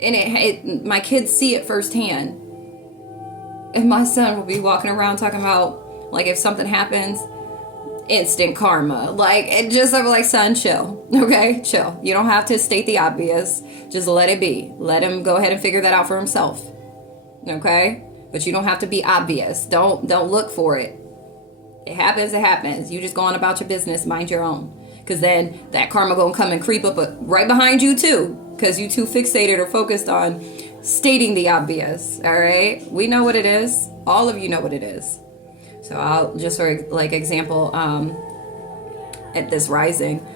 And my kids see it firsthand. And my son will be walking around talking about, like, if something happens, instant karma. Like, it just, I'm like, son, chill. Okay? Chill. You don't have to state the obvious. Just let it be. Let him go ahead and figure that out for himself. Okay? But you don't have to be obvious. Don't look for it. It happens, it happens. You just go on about your business, mind your own. Because then that karma gonna come and creep up right behind you too. Because you too fixated or focused on stating the obvious. All right, we know what it is. All of you know what it is. So I'll just, for like example, at this rising,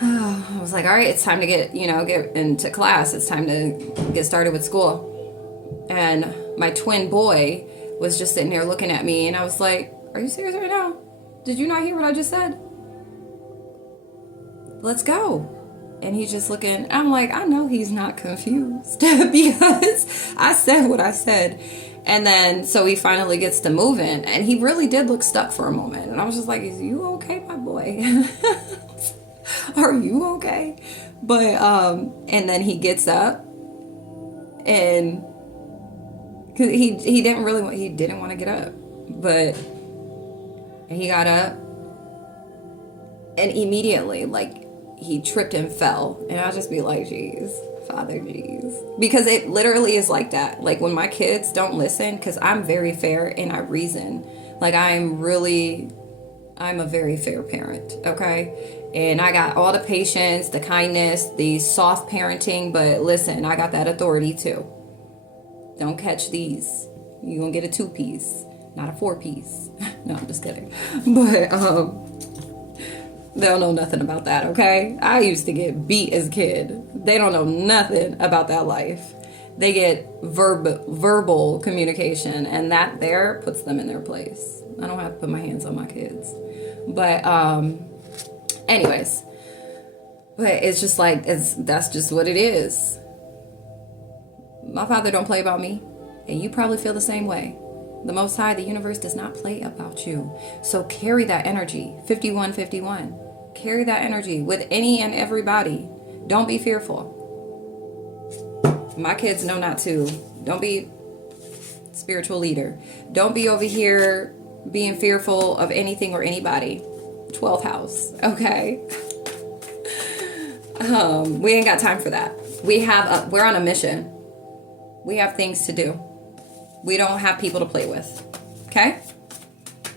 I was like, all right, it's time to get into class. It's time to get started with school. And my twin boy was just sitting there looking at me, and I was like, are you serious right now? Did you not hear what I just said? Let's go. And he's just looking. I'm like, I know he's not confused because I said what I said. And then so he finally gets to moving, and he really did look stuck for a moment. And I was just like, is you okay, my boy? Are you okay? But and then he gets up, and cause he didn't want to get up, but he got up, and immediately like he tripped and fell, and I'll just be like, geez, Father, geez, because it literally is like that. Like when my kids don't listen, because I'm very fair and I reason. Like I'm a very fair parent, okay? And I got all the patience, the kindness, the soft parenting, but listen, I got that authority too. Don't catch these. You're gonna get a 2-piece, not a 4-piece. No, I'm just kidding. But they don't know nothing about that, okay? I used to get beat as a kid. They don't know nothing about that life. They get verbal communication, and that there puts them in their place. I don't have to put my hands on my kids. But anyways, but it's just like that's just what it is. My Father don't play about me, and you probably feel the same way. The Most High, the universe, does not play about you. So carry that energy. 5151. Carry that energy with any and everybody. Don't be fearful. My kids know not to. Don't be spiritual leader. Don't be over here being fearful of anything or anybody. 12th house, okay? We ain't got time for that. We're on a mission. We have things to do. We don't have people to play with, okay?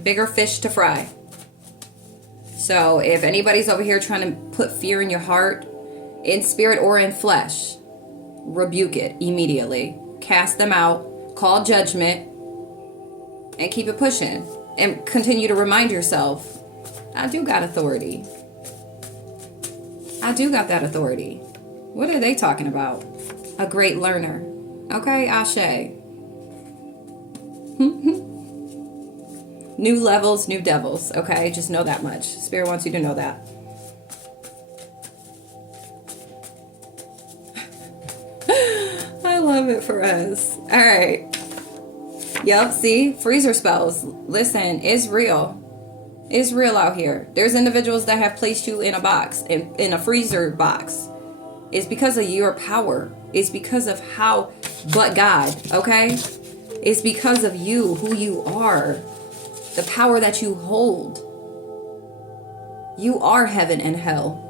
Bigger fish to fry. So if anybody's over here trying to put fear in your heart, in spirit or in flesh, rebuke it immediately. Cast them out, call judgment, and keep it pushing. And continue to remind yourself, I do got authority. I do got that authority. What are they talking about? A great learner. Okay, Ashe. New levels, new devils. Okay, just know that much. Spirit wants you to know that. I love it for us. All right. Yep, see? Freezer spells. Listen, it's real. It's real out here. There's individuals that have placed you in a box, in a freezer box. It's because of your power. It's because of how, but God, okay? It's because of you, who you are, the power that you hold. You are heaven and hell.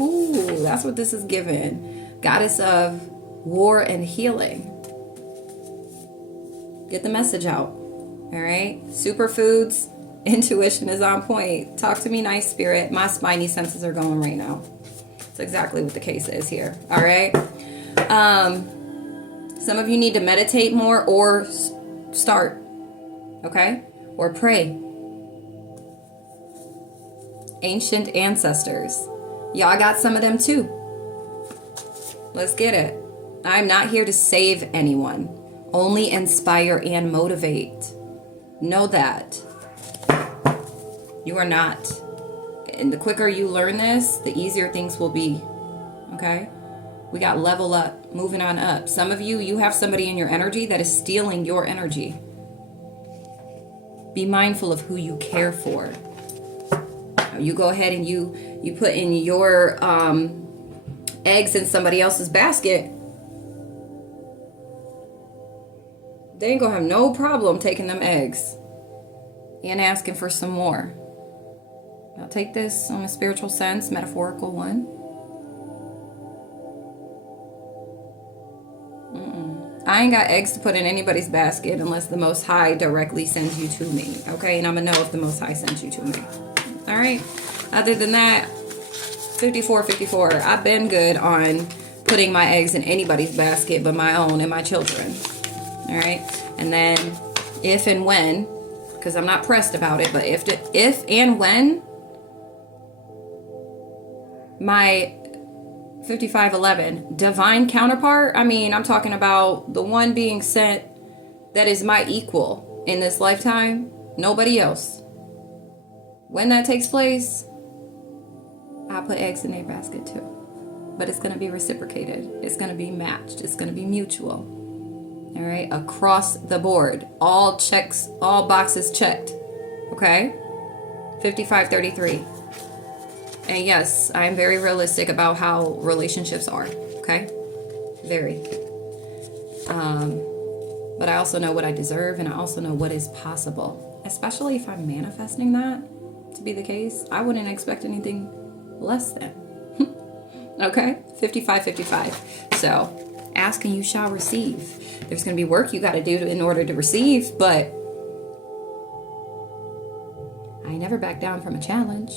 Ooh, that's what this is given. Goddess of war and healing. Get the message out. All right? Superfoods. Intuition is on point. Talk to me nice, Spirit. My spidey senses are going right now. That's exactly what the case is here. All right? Some of you need to meditate more or start. Okay? Or pray. Ancient ancestors. Y'all got some of them too. Let's get it. I'm not here to save anyone. Only inspire and motivate. Know that. You are not. And the quicker you learn this, the easier things will be. Okay? We got level up, moving on up. Some of you, you have somebody in your energy that is stealing your energy. Be mindful of who you care for. You go ahead and you put in your eggs in somebody else's basket. They ain't gonna have no problem taking them eggs and asking for some more. Now take this on a spiritual sense, metaphorical one. I ain't got eggs to put in anybody's basket unless the Most High directly sends you to me, okay? And I'm gonna know if the Most High sends you to me. All right. Other than that, 54. I've been good on putting my eggs in anybody's basket but my own and my children. All right. And then if and when, because I'm not pressed about it, but if and when my 5511 divine counterpart, I mean, I'm talking about the one being sent that is my equal in this lifetime, nobody else. When that takes place, I'll put eggs in their basket too. But it's going to be reciprocated. It's going to be matched. It's going to be mutual. All right, across the board, all boxes checked. Okay, 5533. And yes, I'm very realistic about how relationships are. Okay, very. But I also know what I deserve, and I also know what is possible. Especially if I'm manifesting that to be the case, I wouldn't expect anything less than. Okay, 55. So, ask and you shall receive. There's going to be work you got to do in order to receive, but I never back down from a challenge.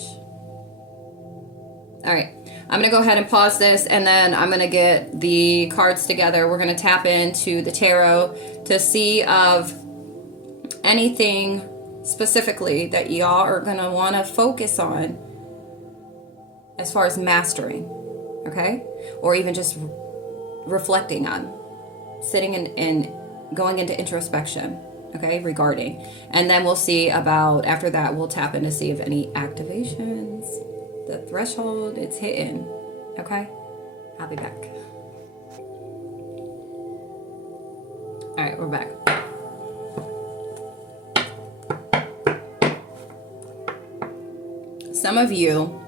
All right, I'm going to go ahead and pause this, and then I'm going to get the cards together. We're going to tap into the tarot to see of anything specifically that y'all are going to want to focus on as far as mastering, okay? Or even just reflecting on, sitting and going into introspection, okay, regarding. And then we'll see about, after that, we'll tap in to see if any activations, the threshold, it's hitting, okay? I'll be back. All right, we're back. Some of you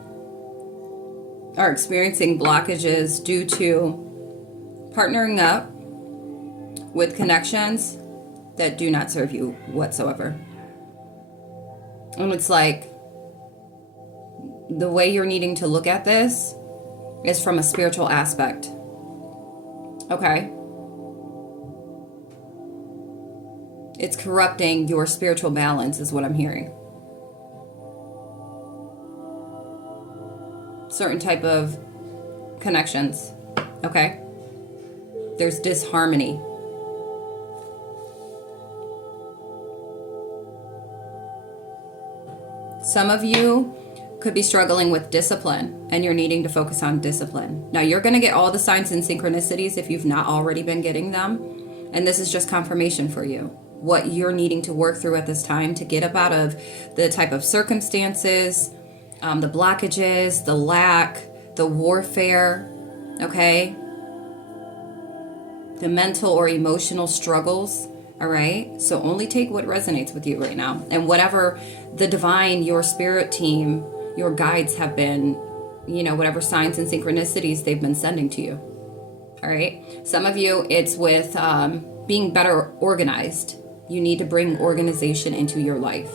are experiencing blockages due to partnering up with connections that do not serve you whatsoever. And it's like the way you're needing to look at this is from a spiritual aspect. Okay? It's corrupting your spiritual balance is what I'm hearing. Certain type of connections. Okay? There's disharmony. Some of you could be struggling with discipline and you're needing to focus on discipline. Now you're going to get all the signs and synchronicities if you've not already been getting them. And this is just confirmation for you. What you're needing to work through at this time to get up out of the type of circumstances, the blockages, the lack, the warfare, okay? The mental or emotional struggles, all right? So only take what resonates with you right now. And whatever the divine, your spirit team, your guides have been, whatever signs and synchronicities they've been sending to you, all right? Some of you, it's with being better organized. You need to bring organization into your life.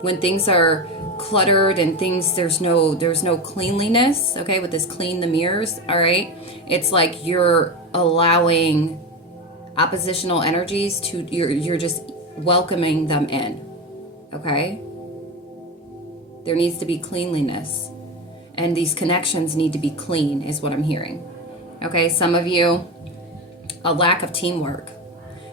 When things are cluttered and there's no cleanliness, okay, with this clean the mirrors, all right? It's like you're allowing oppositional energies to, you're just welcoming them in, okay? There needs to be cleanliness, and these connections need to be clean is what I'm hearing, okay? Some of you, a lack of teamwork.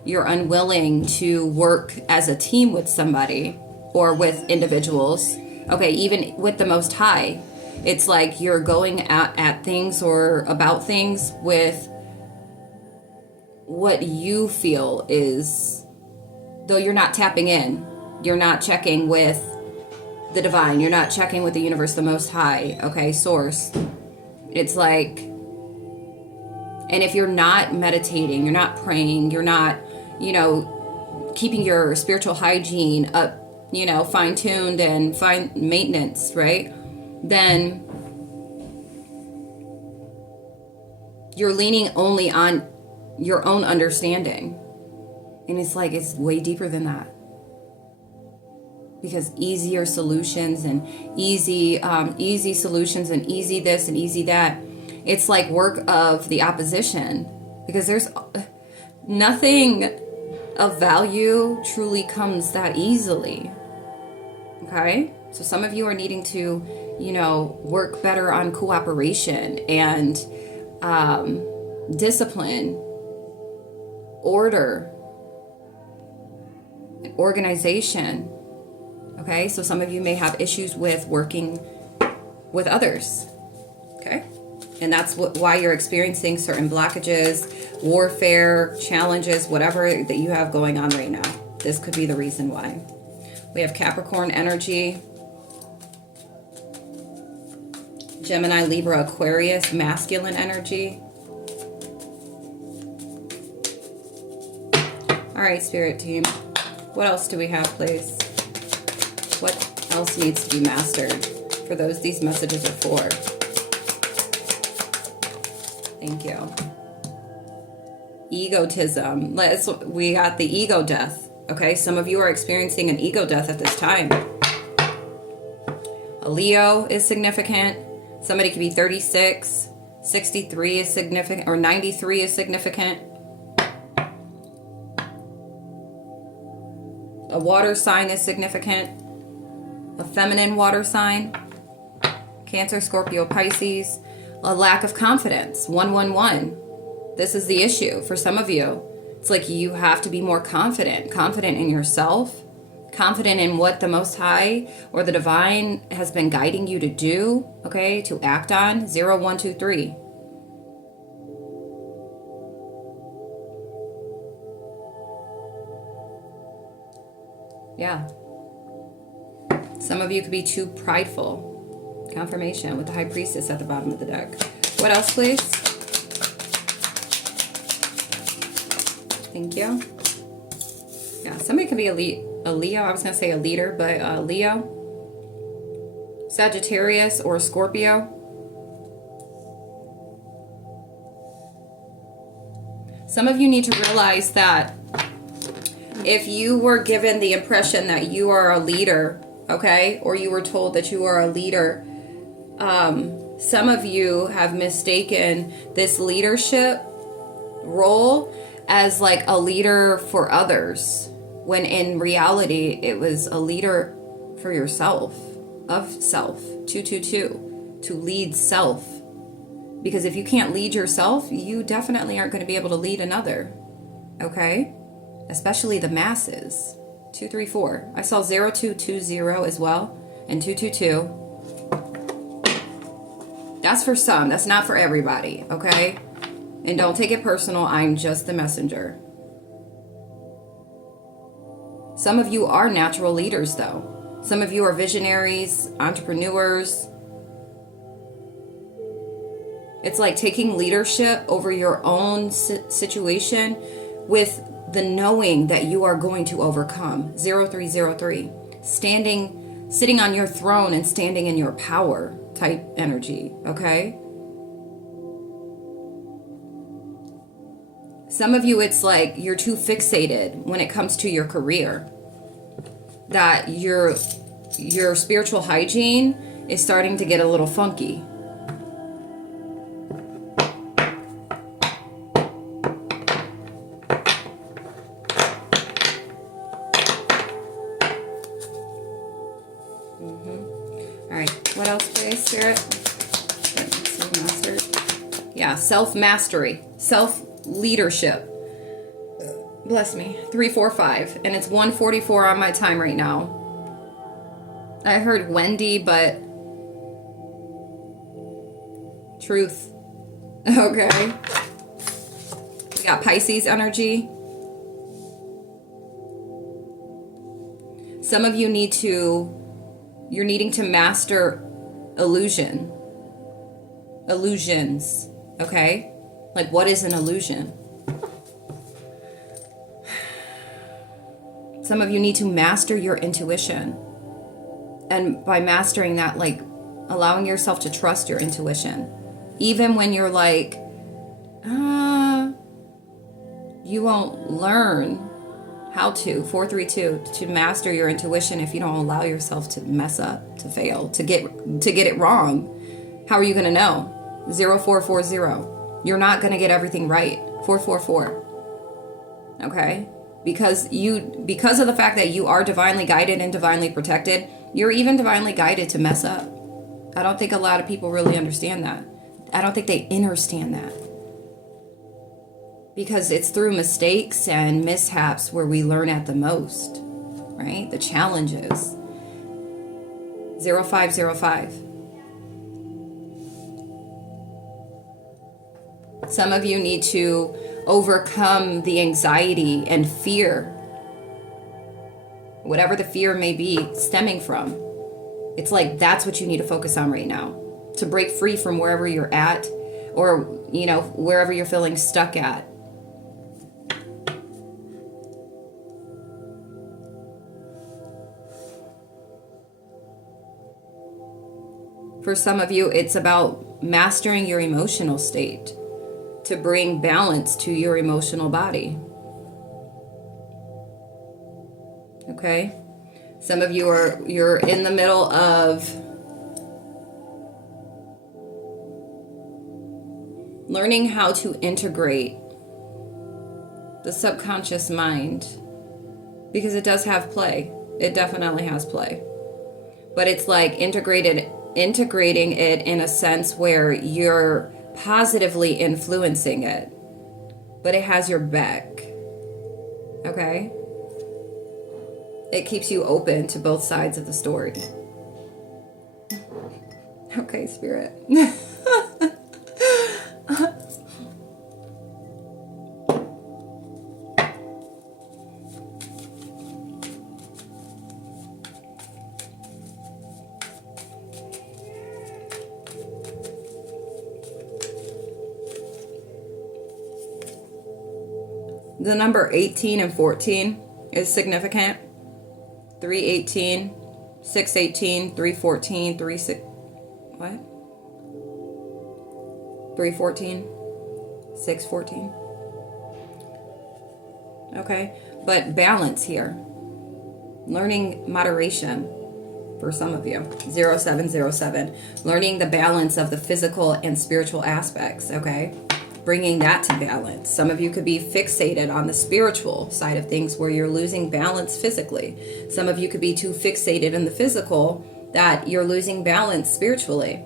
You're unwilling to work as a team with somebody or with individuals, okay, even with the Most High. It's like you're going at things or about things with what you feel is, though you're not tapping in, you're not checking with the divine, you're not checking with the universe, the Most High, okay, source. It's like, and if you're not meditating, you're not praying, you're not, keeping your spiritual hygiene up, fine-tuned and fine maintenance, right? Then you're leaning only on your own understanding. And it's like, it's way deeper than that. Because easier solutions and easy solutions and easy this and easy that, it's like work of the opposition. Because there's nothing of value truly comes that easily. Okay? So some of you are needing to, work better on cooperation and discipline, order, organization. Okay, so some of you may have issues with working with others. Okay, and that's why you're experiencing certain blockages, warfare, challenges, whatever that you have going on right now. This could be the reason why. We have Capricorn energy, Gemini, Libra, Aquarius, masculine energy. All right, Spirit team. What else do we have, please? What else needs to be mastered for these messages are for? Thank you. Egotism. We got the ego death. Okay, some of you are experiencing an ego death at this time. A Leo is significant. Somebody could be 36, 63 is significant, or 93 is significant. A water sign is significant. A feminine water sign. Cancer, Scorpio, Pisces. A lack of confidence. 111. This is the issue for some of you. It's like you have to be more confident in yourself, confident in what the Most High or the Divine has been guiding you to do, okay, to act on. 0, 1, 2, 3. Yeah. Some of you could be too prideful. Confirmation with the High Priestess at the bottom of the deck. What else, please? Thank you. Yeah, somebody could be a Leo. I was going to say a leader, but Leo, Sagittarius, or Scorpio. Some of you need to realize that if you were given the impression that you are a leader, okay, or you were told that you are a leader, some of you have mistaken this leadership role as like a leader for others, when in reality it was a leader for yourself, of self. 222, to lead self. Because if you can't lead yourself, you definitely aren't going to be able to lead another. Okay? Especially the masses. 234. I saw 0220 as well, and 222. That's for some. That's not for everybody. Okay? And don't take it personal. I'm just the messenger. Some of you are natural leaders, though. Some of you are visionaries, entrepreneurs. It's like taking leadership over your own situation with the knowing that you are going to overcome. 0303. Sitting on your throne and standing in your power type energy, okay? Some of you, it's like you're too fixated when it comes to your career. That your spiritual hygiene is starting to get a little funky. All right, what else, please, Spirit? Yeah, self-mastery, self-leadership. Bless me. 345, and it's 1:44 on my time right now. I heard Wendy, but truth. Okay. We got Pisces energy. Some of you you're needing to master illusions. Okay? Like, what is an illusion? Some of you need to master your intuition. And by mastering that, like, allowing yourself to trust your intuition. Even when you're like, you won't learn how to, 432, to master your intuition if you don't allow yourself to mess up, to fail, to get it wrong. How are you going to know? 0440. You're not going to get everything right. 444. Okay? Because of the fact that you are divinely guided and divinely protected, You're even divinely guided to mess up. I don't think a lot of people really understand that. I don't think they understand that. Because it's through mistakes and mishaps where we learn at the most, right? The challenges. 0505. Some of you need to overcome the anxiety and fear, whatever the fear may be stemming from. It's like that's what you need to focus on right now to break free from wherever you're at, or wherever you're feeling stuck at. For some of you, it's about mastering your emotional state to bring balance to your emotional body. Okay? Some of you you're in the middle of learning how to integrate the subconscious mind, because it does have play. It definitely has play. But it's like integrating it in a sense where you're positively influencing it, but it has your back. Okay? It keeps you open to both sides of the story. Okay, Spirit. The number 18 and 14 is significant. 318, 618, 314, 314, 614. Okay, but balance here. Learning moderation for some of you. 0707. Learning the balance of the physical and spiritual aspects, okay? Bringing that to balance. Some of you could be fixated on the spiritual side of things where you're losing balance physically. Some of you could be too fixated in the physical that you're losing balance spiritually.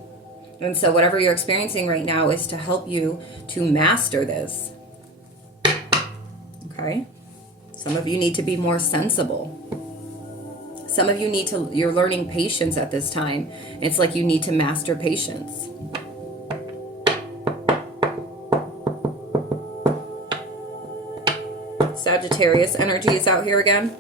And so whatever you're experiencing right now is to help you to master this. Okay? Some of you need to be more sensible. Some of you you're learning patience at this time. It's like you need to master patience. Sagittarius energy is out here again.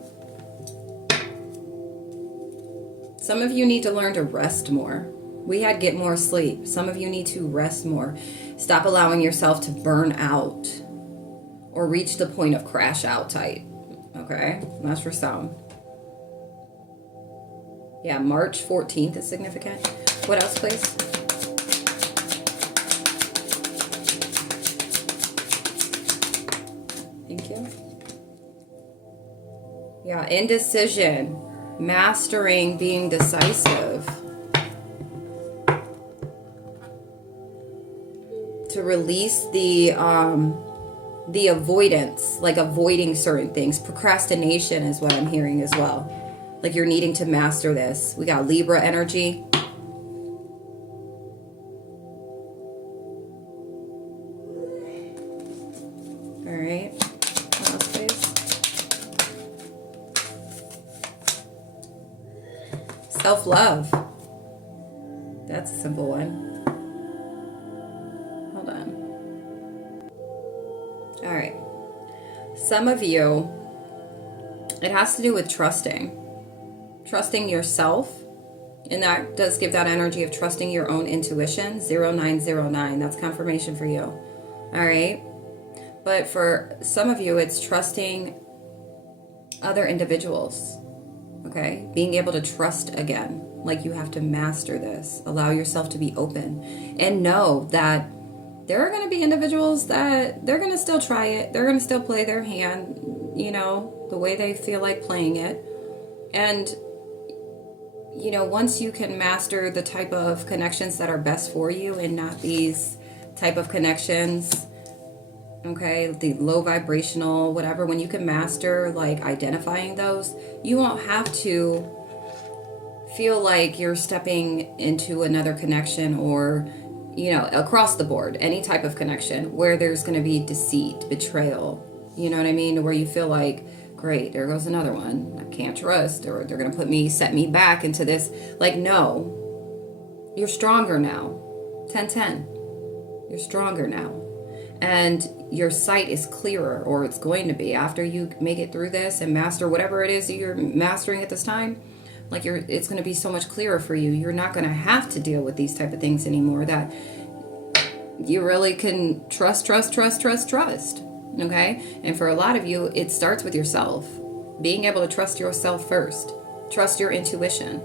Some of you need to learn to rest more. We had get more sleep. Some of you need to rest more. Stop allowing yourself to burn out or reach the point of crash out type. Okay? That's for some. Yeah, March 14th is significant. What else, please? Thank you. Yeah, indecision, mastering being decisive. To release the avoidance, like avoiding certain things. Procrastination is what I'm hearing as well. Like you're needing to master this. We got Libra energy. All right. What else, please? Self-love. That's a simple one. Hold on. All right. Some of you, it has to do with trusting. Trusting yourself. And that does give that energy of trusting your own intuition. 0909. That's confirmation for you. All right. But for some of you, it's trusting other individuals. Okay? Being able to trust again. Like you have to master this. Allow yourself to be open. And know that there are going to be individuals that they're going to still try it. They're going to still play their hand, the way they feel like playing it. And, once you can master the type of connections that are best for you and not these type of connections, okay, the low vibrational, whatever, when you can master like identifying those, you won't have to feel like you're stepping into another connection, or, you know, across the board, any type of connection where there's going to be deceit, betrayal, you know what I mean? Where you feel like, great, there goes another one. I can't trust, or they're going to set me back into this. Like, no, you're stronger now. 10-10. You're stronger now. And your sight is clearer, or it's going to be, after you make it through this and master whatever it is that you're mastering at this time. Like, it's going to be so much clearer for you. You're not going to have to deal with these type of things anymore. That you really can trust. Okay? And for a lot of you, it starts with yourself. Being able to trust yourself first. Trust your intuition.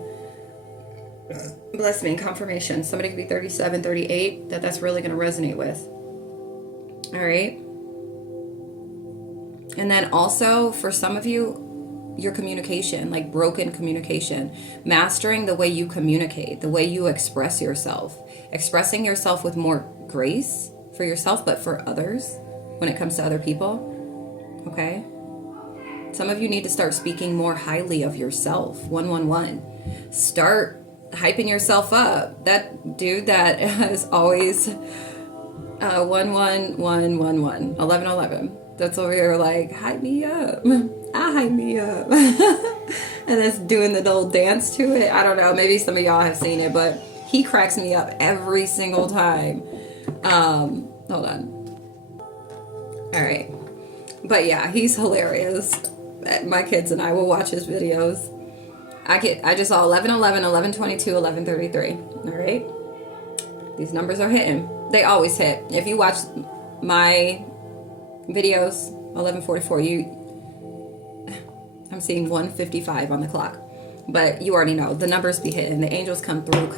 Bless me, confirmation. Somebody could be 37, 38 that's really going to resonate with. All right? And then also, for some of you, your communication, like broken communication, mastering the way you communicate, the way you express yourself, expressing yourself with more grace for yourself, but for others when it comes to other people. Okay? Some of you need to start speaking more highly of yourself. 111. Start hyping yourself up. That dude that is always 11111 1111. That's over here like, hype me up. I hype me up. And that's doing the old dance to it. I don't know. Maybe some of y'all have seen it, but he cracks me up every single time. Hold on. All right. But yeah, he's hilarious. My kids and I will watch his videos. I just saw 1111, 1122, 1133. All right. These numbers are hitting. They always hit. If you watch my videos, 1144, I'm seeing 155 on the clock, but you already know the numbers be hitting. The angels come through.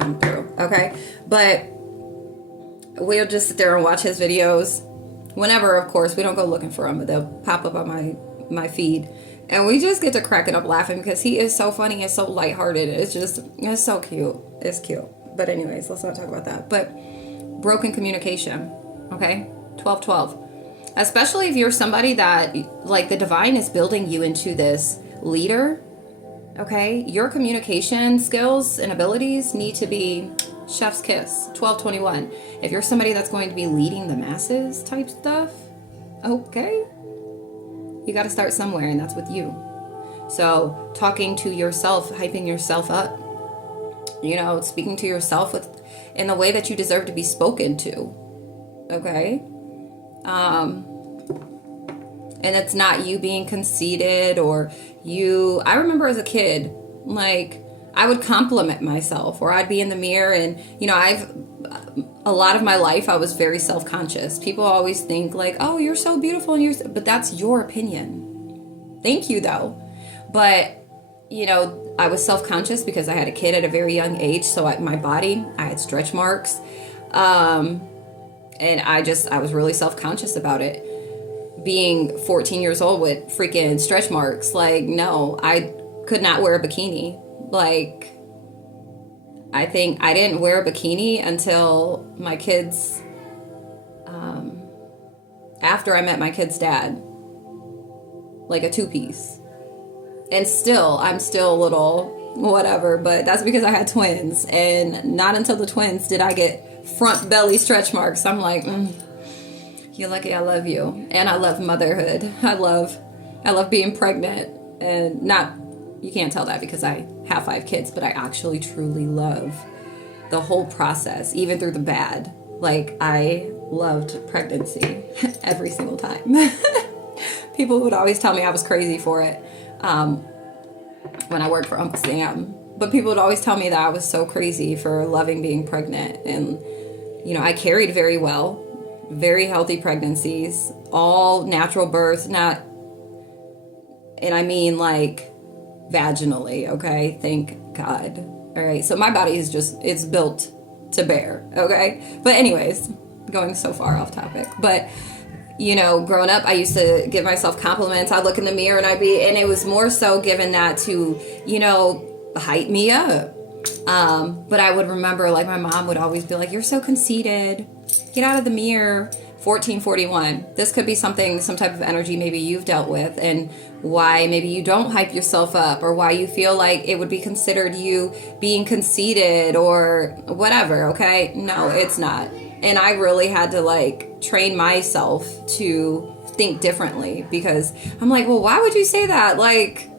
Okay. But we'll just sit there and watch his videos whenever. Of course, we don't go looking for them, but they'll pop up on my feed, and we just get to cracking up laughing because he is so funny and so lighthearted. It's so cute. It's cute. But anyways, let's not talk about that. But broken communication. Okay. 1212. Especially if you're somebody that, like, the divine is building you into this leader, okay? Your communication skills and abilities need to be chef's kiss. 1221. If you're somebody that's going to be leading the masses type stuff, okay? You got to start somewhere, and that's with you. So talking to yourself, hyping yourself up, you know, speaking to yourself in the way that you deserve to be spoken to, okay? And it's not you being conceited or I remember as a kid, like, I would compliment myself, or I'd be in the mirror and, you know, a lot of my life, I was very self-conscious. People always think like, oh, you're so beautiful, but that's your opinion. Thank you though. But, you know, I was self-conscious because I had a kid at a very young age. So my body, I had stretch marks. And I was really self-conscious about it. Being 14 years old with freaking stretch marks, like, no, I could not wear a bikini. Like, I think I didn't wear a bikini until my kids, after I met my kid's dad, like a 2-piece. And I'm still a little whatever, but that's because I had twins, and not until the twins did I get front belly stretch marks. I'm like, you're lucky I love you. And I love motherhood. I love being pregnant. And you can't tell that because I have 5 kids, but I actually truly love the whole process, even through the bad. Like, I loved pregnancy every single time. People would always tell me I was crazy for it when I worked for Uncle Sam. But people would always tell me that I was so crazy for loving being pregnant. And, you know, I carried very well. Very healthy pregnancies, all natural births, and I mean like vaginally, okay? Thank God. All right, so my body is it's built to bear, okay? But anyways, going so far off topic. But, you know, growing up, I used to give myself compliments. I'd look in the mirror and it was more so given that to, you know, hype me up. But I would remember, like, my mom would always be like, you're so conceited. Get out of the mirror. 1441. This could be something, some type of energy maybe you've dealt with, and why maybe you don't hype yourself up, or why you feel like it would be considered you being conceited or whatever, okay? No, it's not. And I really had to like train myself to think differently, because I'm like, well, why would you say that? Like,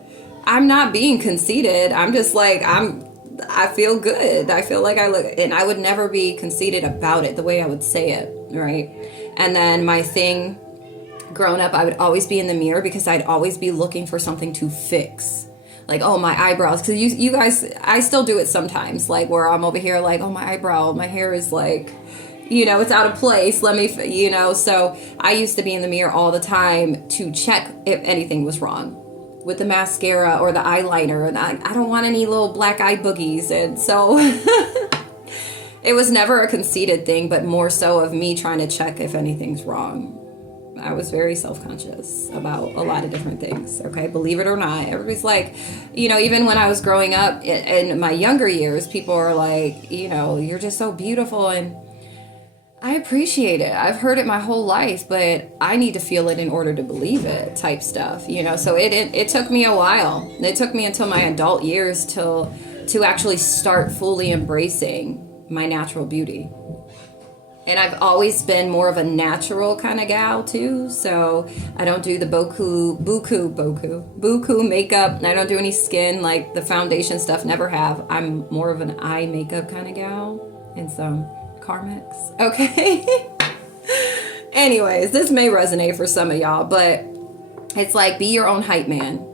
I'm not being conceited. I'm just like, I feel good. I feel like I look, and I would never be conceited about it the way I would say it, right? And then my thing growing up, I would always be in the mirror because I'd always be looking for something to fix. Like, oh, my eyebrows. Because you guys, I still do it sometimes. Like, where I'm over here like, oh, my eyebrow, my hair is like, it's out of place. Let me, So I used to be in the mirror all the time to check if anything was wrong with the mascara or the eyeliner. And I don't want any little black eye boogies. And so it was never a conceited thing, but more so of me trying to check if anything's wrong. I was very self-conscious about a lot of different things, okay? Believe it or not. Everybody's like, even when I was growing up in my younger years, people are like, you're just so beautiful, and I appreciate it. I've heard it my whole life, but I need to feel it in order to believe it type stuff, So it took me a while. It took me until my adult years to actually start fully embracing my natural beauty. And I've always been more of a natural kind of gal too. So I don't do the buku makeup. I don't do any skin, like the foundation stuff, never have. I'm more of an eye makeup kind of gal and some Carmex. Okay. Anyways, this may resonate for some of y'all, but it's like, be your own hype man.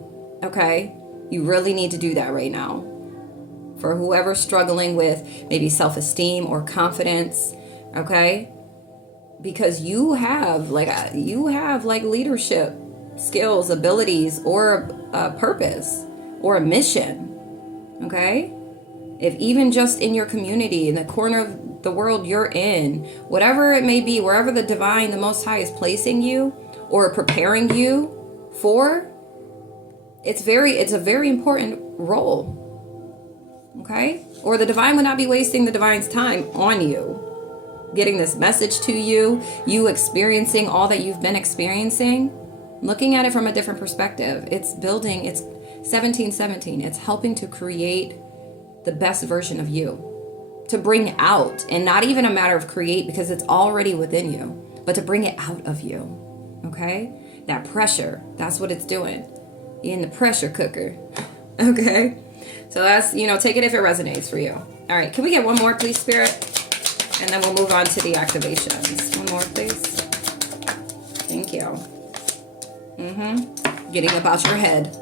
Okay. You really need to do that right now. For whoever's struggling with maybe self-esteem or confidence, okay? Because you have like leadership skills, abilities, or a purpose or a mission, okay? If even just in your community, in the corner of the world you're in, whatever it may be, wherever the divine, the Most High is placing you or preparing you for, it's a very important role. Okay? Or the divine would not be wasting the divine's time on you. Getting this message to you, you experiencing all that you've been experiencing, looking at it from a different perspective. It's 1717. It's helping to create the best version of you. To bring out, and not even a matter of create because it's already within you, but to bring it out of you. Okay? That pressure, that's what it's doing. You're in the pressure cooker. Okay? So that's, take it if it resonates for you. All right. Can we get one more, please, Spirit? And then we'll move on to the activations. One more, please. Thank you. Getting about your head.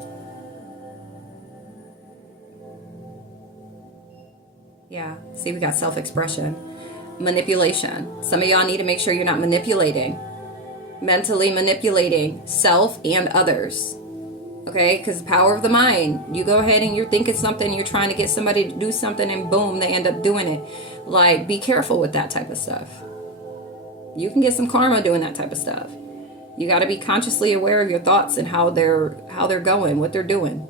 Yeah. See, we got self-expression. Manipulation. Some of y'all need to make sure you're not manipulating. Mentally manipulating self and others. Okay, because the power of the mind. You go ahead and you're thinking something, you're trying to get somebody to do something, and boom, they end up doing it. Like, be careful with that type of stuff. You can get some karma doing that type of stuff. You got to be consciously aware of your thoughts and how they're going, what they're doing.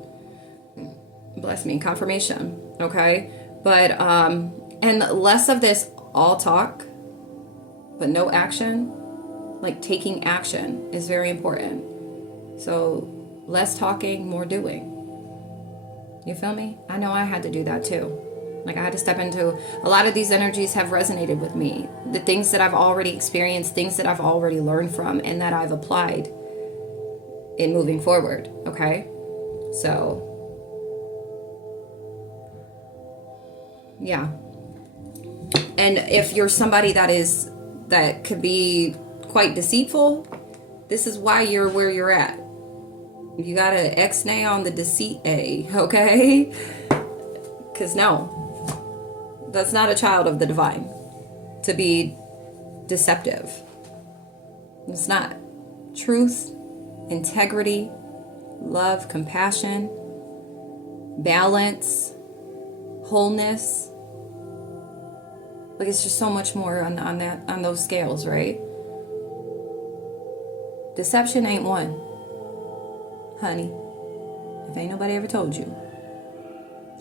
Bless me, confirmation. Okay, but and less of this all talk, but no action. Like, taking action is very important. So less talking, more doing. You feel me? I know I had to do that too. Like, I had to step into, a lot of these energies have resonated with me. The things that I've already experienced, things that I've already learned from, and that I've applied in moving forward. Okay? So, yeah. And if you're somebody that could be quite deceitful, this is why you're where you're at. You got an X-nay on the deceit A, okay? Because no, that's not a child of the divine to be deceptive. It's not. Truth, integrity, love, compassion, balance, wholeness. Like, it's just so much more on those scales, right? Deception ain't one. Honey, if ain't nobody ever told you.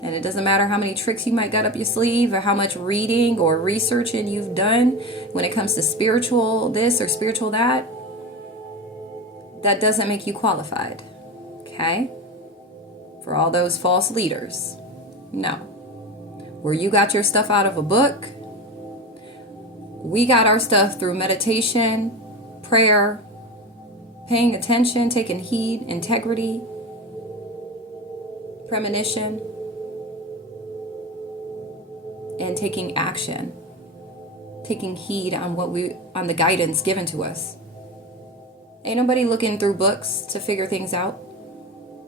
And it doesn't matter how many tricks you might got up your sleeve or how much reading or researching you've done when it comes to spiritual this or spiritual that. That doesn't make you qualified. Okay? For all those false leaders. No. Where you got your stuff out of a book, we got our stuff through meditation, prayer, paying attention, taking heed, integrity, premonition, and taking action, taking heed on on the guidance given to us. Ain't nobody looking through books to figure things out,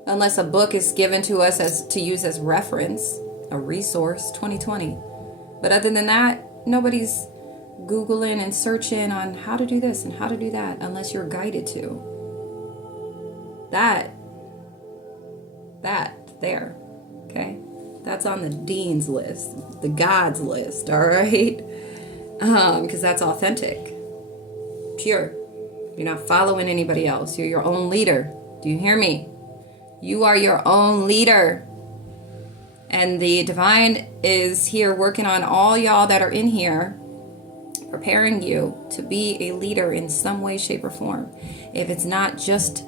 unless a book is given to us to use as reference, a resource, 2020. But other than that, nobody's Googling and searching on how to do this and how to do that unless you're guided to. That there, okay? That's on the dean's list, the God's list, all right? Because that's authentic, pure. You're not following anybody else. You're your own leader. Do you hear me? You are your own leader. And the divine is here working on all y'all that are in here, preparing you to be a leader in some way, shape, or form. If it's not just,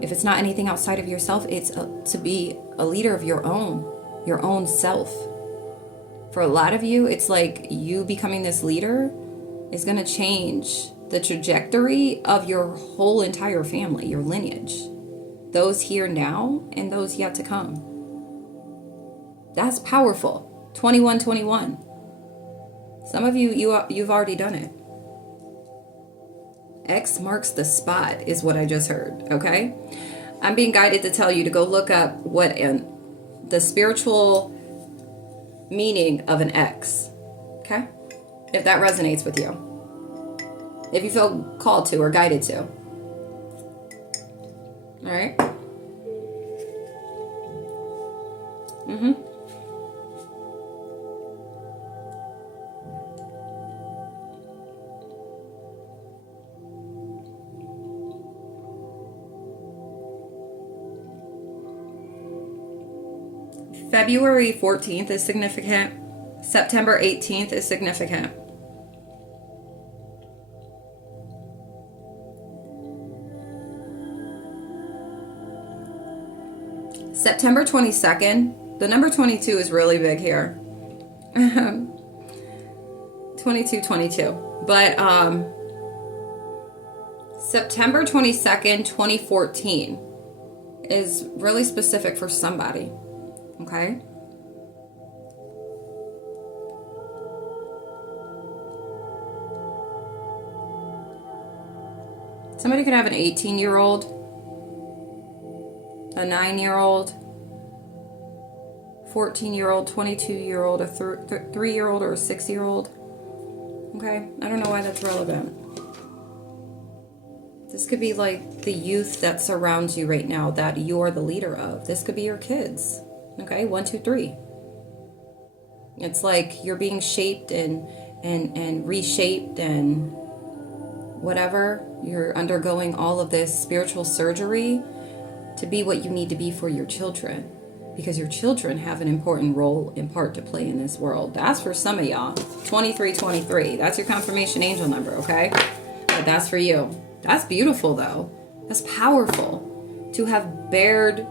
if it's not anything outside of yourself, it's to be a leader of your own self. For a lot of you, it's like you becoming this leader is going to change the trajectory of your whole entire family, your lineage. Those here now and those yet to come. That's powerful. 2121. Some of you've already done it. X marks the spot is what I just heard, okay? I'm being guided to tell you to go look up what the spiritual meaning of an X, okay? If that resonates with you. If you feel called to or guided to. All right? February 14th is significant. September 18th is significant. September 22nd, the number 22 is really big here. 2222. But September 22nd, 2014 is really specific for somebody. Okay? Somebody could have an 18-year-old, a 9-year-old, 14-year-old, 22-year-old, a 3-year-old, or a 6-year-old. Okay? I don't know why that's relevant. This could be like the youth that surrounds you right now that you're the leader of. This could be your kids. Okay? 1, 2, 3. It's like you're being shaped and reshaped and whatever. You're undergoing all of this spiritual surgery to be what you need to be for your children, because your children have an important role in part to play in this world. That's for some of y'all. 2323. That's your confirmation angel number, okay? But that's for you. That's beautiful, though. That's powerful to have bared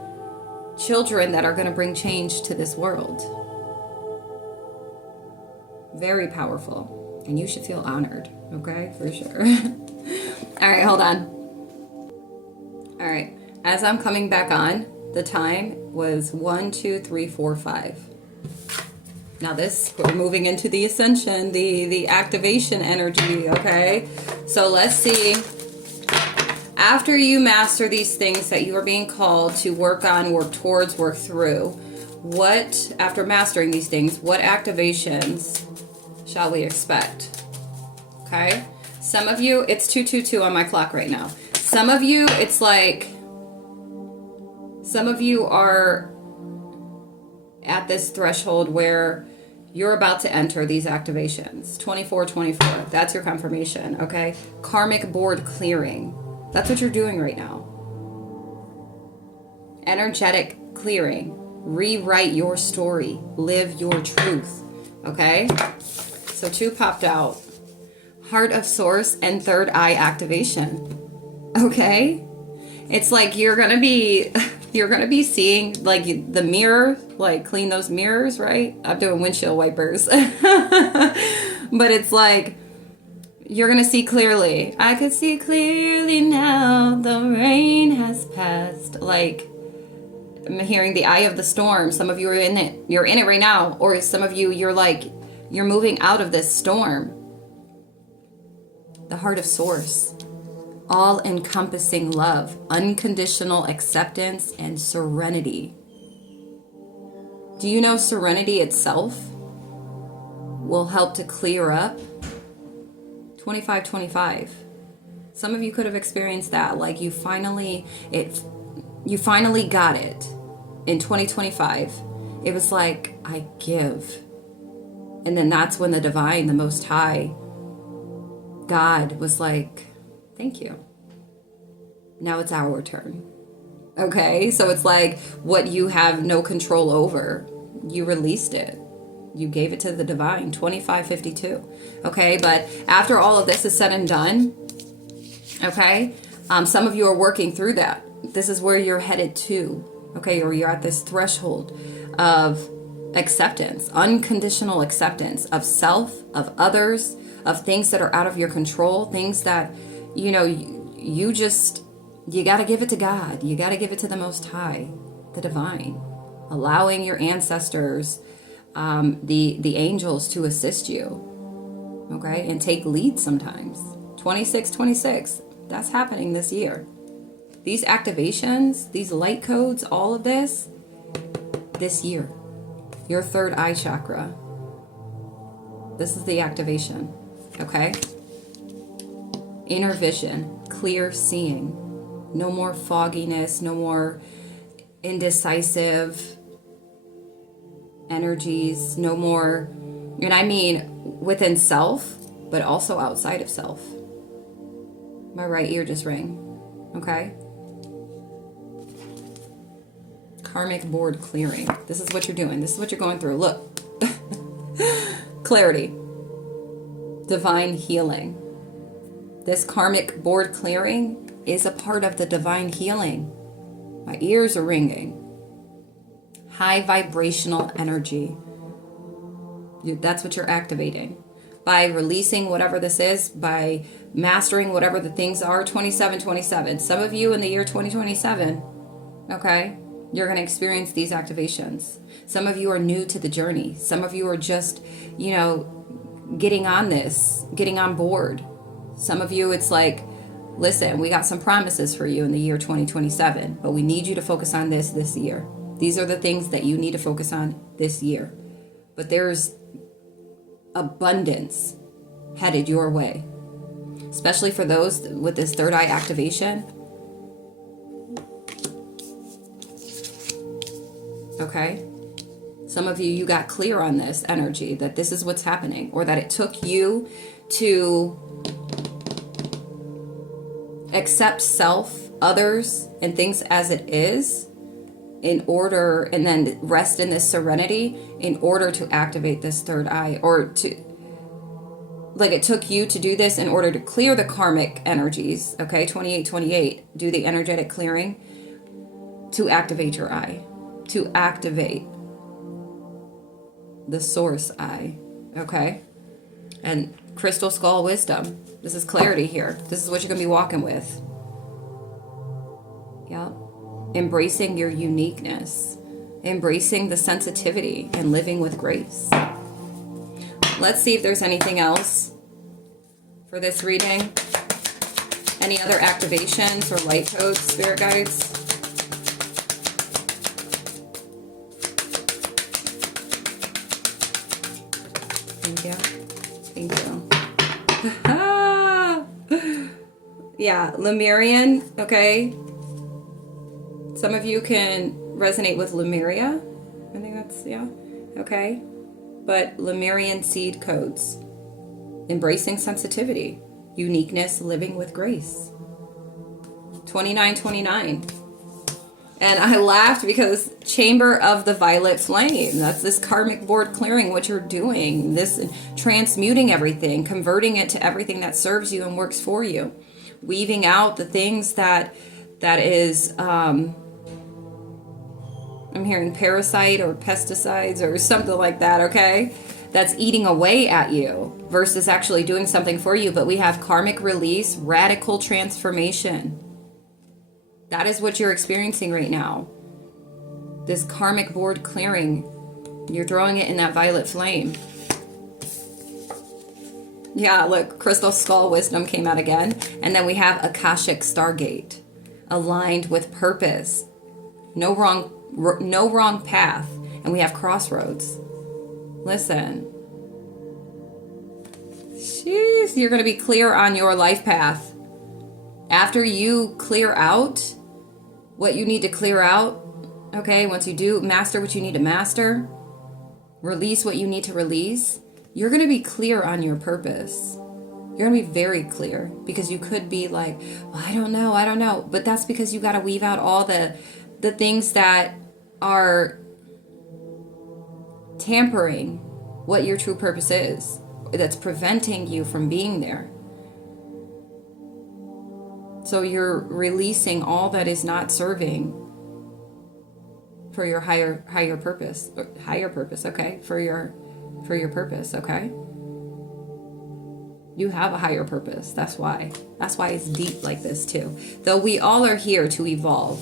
children that are going to bring change to this world. Very powerful. And you should feel honored, okay? For sure. All right, hold on. All right. As I'm coming back on, the time was 1, 2, 3, 4, 5. Now we're moving into the ascension, the activation energy, okay? So let's see. After you master these things that you are being called to work on, work towards, work through, after mastering these things, what activations shall we expect? Okay? Some of you, it's 222 on my clock right now. Some of you, it's like, some of you are at this threshold where you're about to enter these activations. 2424, that's your confirmation, okay? Karmic board clearing. That's what you're doing right now. Energetic clearing. Rewrite your story. Live your truth. Okay? So 2 popped out. Heart of Source and third eye activation. Okay? It's like you're gonna be seeing like the mirror, like clean those mirrors, right? I'm doing windshield wipers. But it's like you're gonna see clearly. I could see clearly now, the rain has passed. Like, I'm hearing the eye of the storm. Some of you are in it. You're in it right now. Or some of you, you're moving out of this storm. The Heart of Source. All-encompassing love, unconditional acceptance, and serenity. Do you know serenity itself will help to clear up? 25-25. Some of you could have experienced that. Like you finally got it in 2025. It was like, I give. And then that's when the divine, the Most High, God was like, thank you. Now it's our turn. Okay? So it's like what you have no control over. You released it. You gave it to the divine. 25-52. Okay? But after all of this is said and done, okay? Some of you are working through that. This is where you're headed to. Okay? Or you're at this threshold of acceptance, unconditional acceptance of self, of others, of things that are out of your control, things that, you know, you got to give it to God. You got to give it to the Most High, the divine, allowing your ancestors, the angels to assist you. Okay. And take lead sometimes. 26, that's happening this year. These activations, these light codes, all of this year, your third eye chakra, this is the activation. Okay. Inner vision, clear seeing, no more fogginess, no more indecisive energies, no more, and I mean within self, but also outside of self. My right ear just rang. Okay. Karmic board clearing. This is what you're doing. This is what you're going through. Look. Clarity. Divine healing. This karmic board clearing is a part of the divine healing. My ears are ringing. High vibrational energy. That's what you're activating. By releasing whatever this is, by mastering whatever the things are, 27. Some of you in the year 2027, okay, you're going to experience these activations. Some of you are new to the journey. Some of you are just, you know, getting on this, getting on board. Some of you, it's like, listen, we got some promises for you in the year 2027, but we need you to focus on this year. These are the things that you need to focus on this year. But there's abundance headed your way, especially for those with this third eye activation. Okay. Some of you got clear on this energy, that this is what's happening, or that it took you to accept self, others, and things as it is in order, and then rest in this serenity in order to activate this third eye, or to, like, it took you to do this in order to clear the karmic energies. Okay, 28, do the energetic clearing to activate your eye, to activate the source eye. Okay, and crystal skull wisdom. This is clarity here. This is what you're gonna be walking with. Yep. Embracing your uniqueness, embracing the sensitivity, and living with grace. Let's see if there's anything else for this reading. Any other activations or light codes, spirit guides? Thank you. Thank you. Yeah, Lemurian, okay. Some of you can resonate with Lemuria. I think that's, yeah, okay. But Lemurian seed codes. Embracing sensitivity, uniqueness, living with grace. 29. And I laughed because Chamber of the Violet Flame, that's this karmic board clearing, what you're doing, this transmuting everything, converting it to everything that serves you and works for you, weaving out the things that is, I'm hearing parasite or pesticides or something like that, okay? That's eating away at you versus actually doing something for you. But we have karmic release, radical transformation. That is what you're experiencing right now. This karmic board clearing. You're throwing it in that violet flame. Yeah, look, Crystal Skull Wisdom came out again. And then we have Akashic Stargate. Aligned with purpose. No wrong path. And we have Crossroads. Listen. Jeez, you're going to be clear on your life path. After you clear out what you need to clear out, okay, once you do master what you need to master, release what you need to release, you're going to be clear on your purpose. You're going to be very clear, because you could be like, well, I don't know. But that's because you got to weave out all the things that are tampering what your true purpose is, that's preventing you from being there. So you're releasing all that is not serving for your higher purpose, okay? For your purpose, okay? You have a higher purpose. That's why it's deep like this too. Though we all are here to evolve,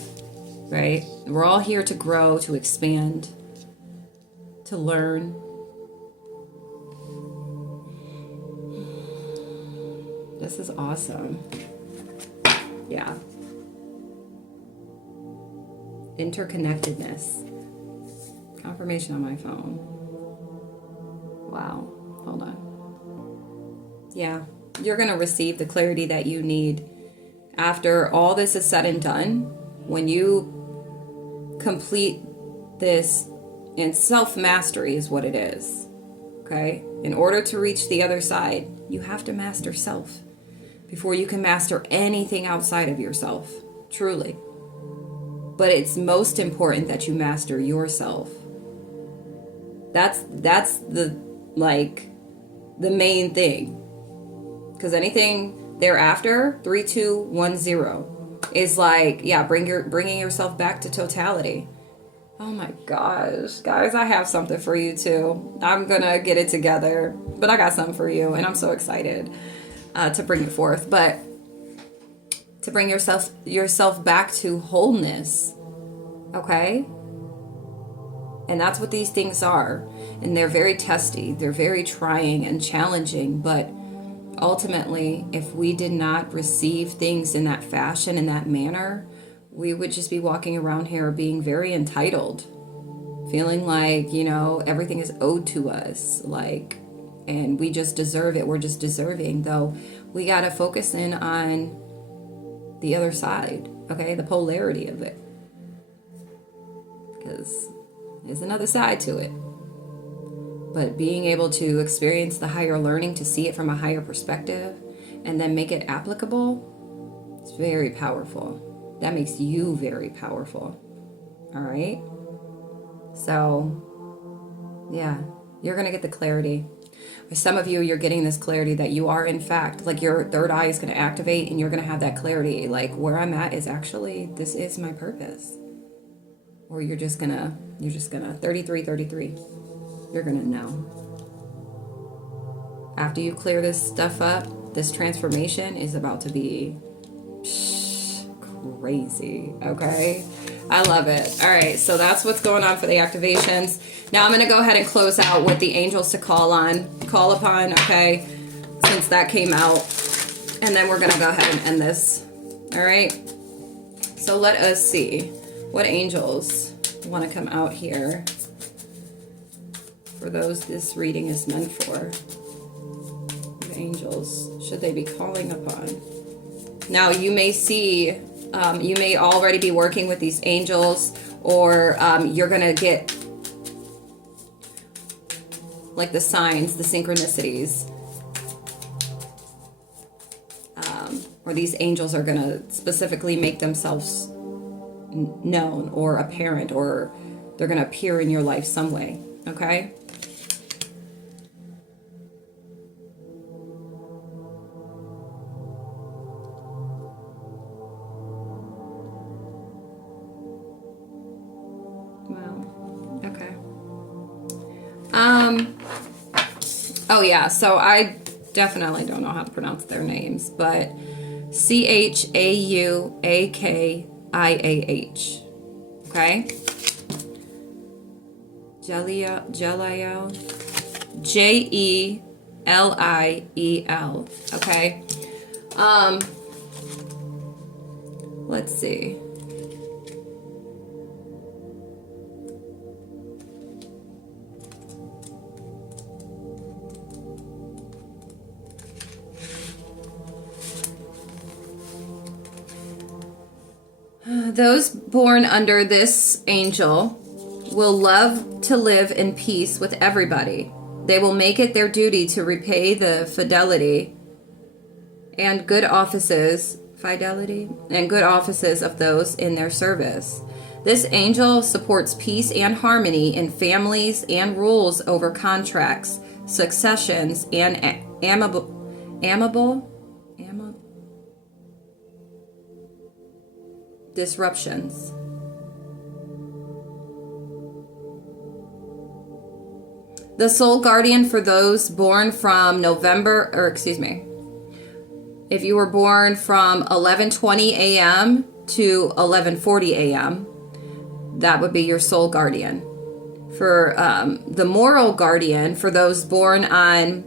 right? We're all here to grow, to expand, to learn. This is awesome. Yeah. Interconnectedness. Confirmation on my phone. Wow. Hold on. Yeah. You're going to receive the clarity that you need after all this is said and done. When you complete this, and self-mastery is what it is. Okay? In order to reach the other side, you have to master self before you can master anything outside of yourself, truly. But it's most important that you master yourself. That's the main thing. Because anything thereafter, 3, 2, 1, 0, is like, yeah, bringing yourself back to totality. Oh my gosh, guys, I have something for you too. I'm gonna get it together, but I got something for you, and I'm so excited to bring it forth. But to bring yourself back to wholeness, okay? And that's what these things are. And they're very testy, they're very trying and challenging, but ultimately, if we did not receive things in that fashion, in that manner, we would just be walking around here being very entitled, feeling like, everything is owed to us, and we just deserve it. We're just deserving, though we got to focus in on the other side, okay? The polarity of it. Because there's another side to it. But being able to experience the higher learning, to see it from a higher perspective, and then make it applicable, it's very powerful. That makes you very powerful. All right? So, yeah, you're going to get the clarity. For some of you, you're getting this clarity that you are, in fact, like your third eye is going to activate, and you're going to have that clarity. Like, where I'm at is actually, this is my purpose. Or you're just going to 33. You're going to know. After you clear this stuff up, this transformation is about to be crazy, okay? I love it. All right, so that's what's going on for the activations. Now I'm going to go ahead and close out with the angels to call upon, okay, since that came out. And then we're going to go ahead and end this. All right? So let us see what angels want to come out here for those this reading is meant for. What angels should they be calling upon? Now, you may see, you may already be working with these angels, or you're going to get like the signs, the synchronicities, or these angels are going to specifically make themselves known or apparent, or they're going to appear in your life some way. Okay? Wow. Okay. Oh yeah, so I definitely don't know how to pronounce their names, but CHAUAKIAH. Okay? Jeliel. JELIEL. Okay? Let's see. Those born under this angel will love to live in peace with everybody. They will make it their duty to repay the fidelity and good offices of those in their service. This angel supports peace and harmony in families and rules over contracts, successions, and amable disruptions. The soul guardian for those born from if you were born from 11:20 a.m. to 11:40 a.m., that would be your soul guardian. For the moral guardian, for those born on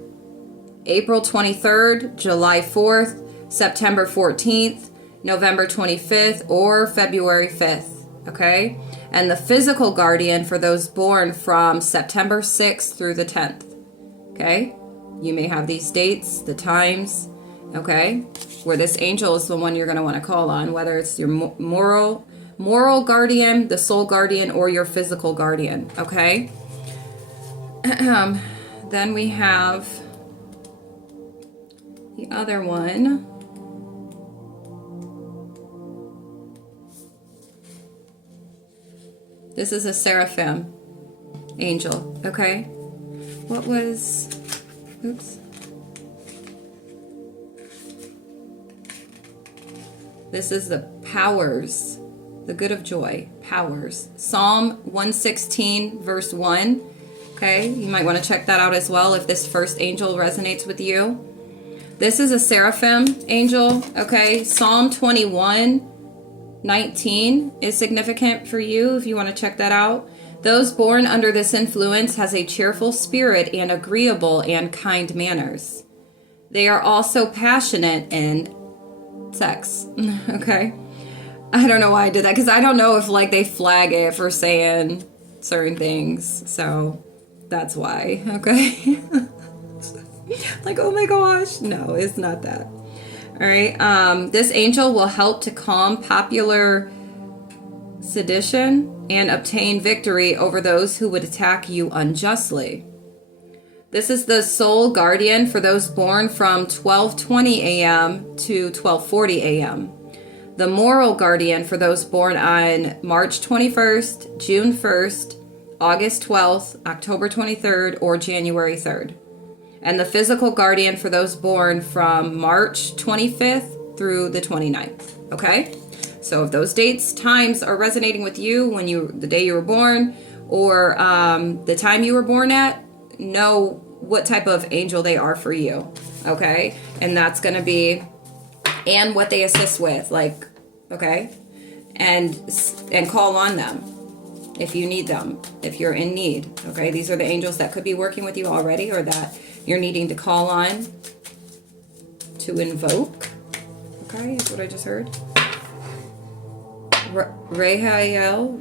April 23rd, July 4th, September 14th, November 25th, or February 5th, okay? And the physical guardian for those born from September 6th through the 10th, okay? You may have these dates, the times, okay? Where this angel is the one you're going to want to call on, whether it's your moral guardian, the soul guardian, or your physical guardian, okay? Then we have the other one. This is a seraphim angel, okay? This is the powers, the good of joy, powers. Psalm 116, verse 1, okay? You might want to check that out as well if this first angel resonates with you. This is a seraphim angel, okay? Psalm 21:19 is significant for you if you want to check that out. Those born under this influence has a cheerful spirit and agreeable and kind manners. They are also passionate in sex. Okay? I don't know why I did that, because I don't know if like they flag it for saying certain things. So that's why. Okay? Like, oh my gosh. No, it's not that. All right. This angel will help to calm popular sedition and obtain victory over those who would attack you unjustly. This is the soul guardian for those born from 12:20 a.m. to 12:40 a.m. The moral guardian for those born on March 21st, June 1st, August 12th, October 23rd, or January 3rd. And the physical guardian for those born from March 25th through the 29th. Okay? So if those dates, times are resonating with you the day you were born, or the time you were born at, know what type of angel they are for you. Okay? And that's going to be, and what they assist with, like, okay? And call on them if you need them, if you're in need. Okay? These are the angels that could be working with you already, or that you're needing to call on to invoke. Okay, that's what I just heard. Rahael.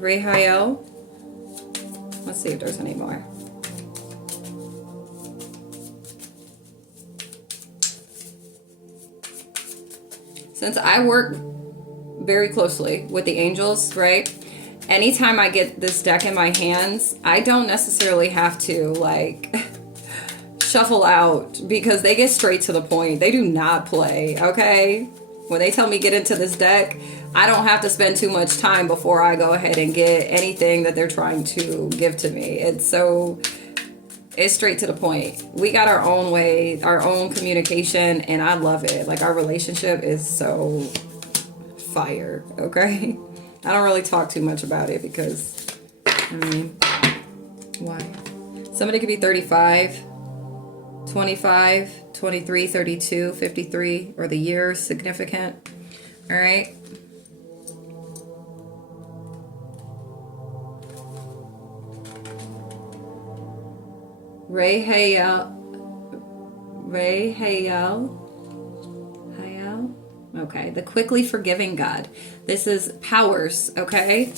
Let's see if there's any more. Since I work very closely with the angels, right? Anytime I get this deck in my hands, I don't necessarily have to like shuffle out, because they get straight to the point. They do not play, okay? When they tell me get into this deck, I don't have to spend too much time before I go ahead and get anything that they're trying to give to me. It's straight to the point. We got our own way, our own communication, and I love it. Like, our relationship is so fire, okay? I don't really talk too much about it because, I mean, why? Somebody could be 35, 25, 23, 32, 53, or the year significant. All right. Ray Hayel. Okay, the quickly forgiving God. This is powers, okay?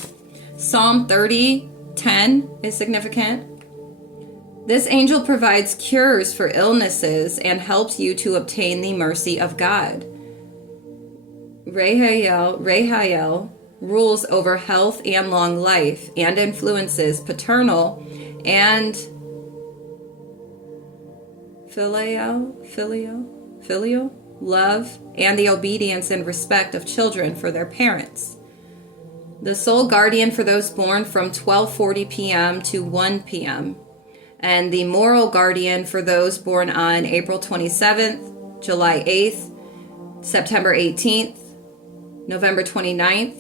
Psalm 30:10 is significant. This angel provides cures for illnesses and helps you to obtain the mercy of God. Rahael rules over health and long life and influences paternal and filial love and the obedience and respect of children for their parents. The sole guardian for those born from 12:40 p.m. to 1 p.m. and the moral guardian for those born on April 27th, July 8th, September 18th, November 29th,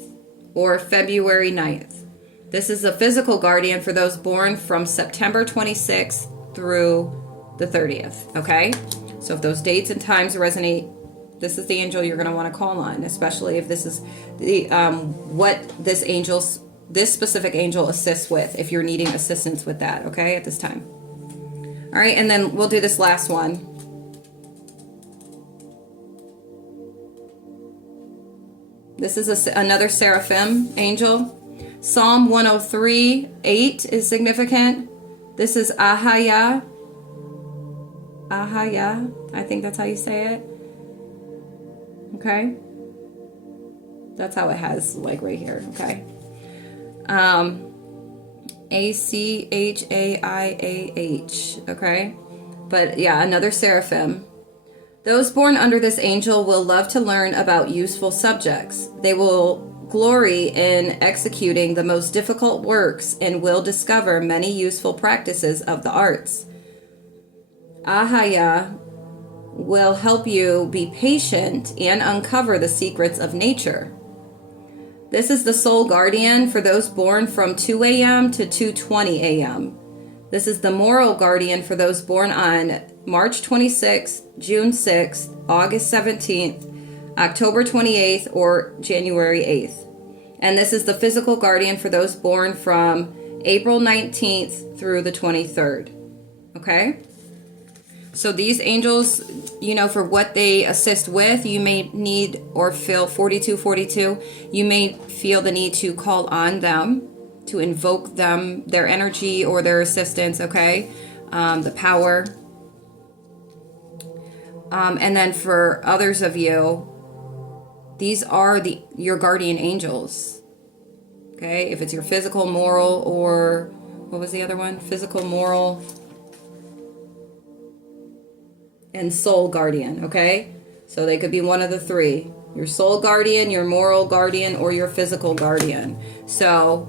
or February 9th. This is the physical guardian for those born from September 26th through the 30th, okay? So if those dates and times resonate, this is the angel you're going to want to call on, especially if this is the what this specific angel assists with, if you're needing assistance with that, okay, at this time. All right, and then we'll do this last one. This is another seraphim angel. Psalm 103:8 is significant. This is Ahaya, I think that's how you say it. Okay? That's how it has, like, right here, okay? Achaiah, okay? But yeah, another seraphim. Those born under this angel will love to learn about useful subjects. They will glory in executing the most difficult works and will discover many useful practices of the arts. Ahaya will help you be patient and uncover the secrets of nature. This is the sole guardian for those born from 2 a.m. to 2:20 a.m. This is the moral guardian for those born on March 26th, June 6th, August 17th, October 28th, or January 8th. And this is the physical guardian for those born from April 19th through the 23rd. Okay? So these angels, for what they assist with, you may need or feel 4242, you may feel the need to call on them, to invoke them, their energy or their assistance, okay? The power. And then for others of you, these are your guardian angels, okay? If it's your physical, moral, or what was the other one? Physical, moral, and soul guardian, okay? So they could be one of the three. Your soul guardian, your moral guardian, or your physical guardian. So,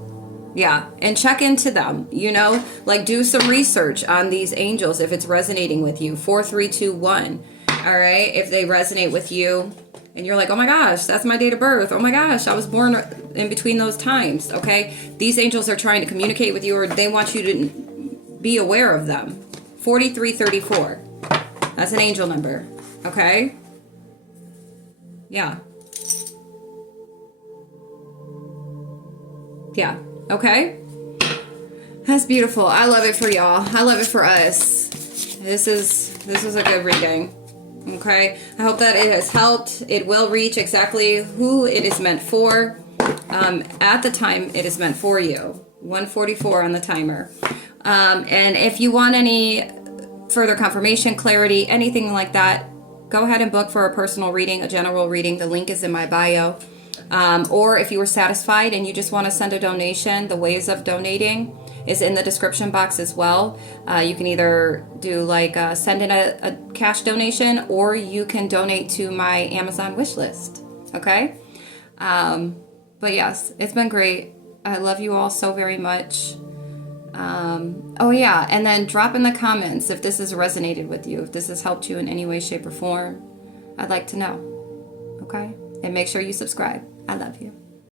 yeah, and check into them, do some research on these angels if it's resonating with you. 4321, all right? If they resonate with you and you're like, oh my gosh, that's my date of birth. Oh my gosh, I was born in between those times, okay? These angels are trying to communicate with you, or they want you to be aware of them. 4334. That's an angel number, okay? Yeah. Yeah, okay? That's beautiful. I love it for y'all. I love it for us. This is a good reading, okay? I hope that it has helped. It will reach exactly who it is meant for at the time it is meant for you. 144 on the timer. And if you want any further confirmation, clarity, anything like that, go ahead and book for a personal reading, a general reading. The link is in my bio. Or if you were satisfied and you just want to send a donation, the ways of donating is in the description box as well. You can either do send in a cash donation, or you can donate to my Amazon wish list. Okay? But yes, it's been great. I love you all so very much. Oh yeah, and then drop in the comments if this has resonated with you, if this has helped you in any way, shape, or form. I'd like to know. Okay? And make sure you subscribe. I love you.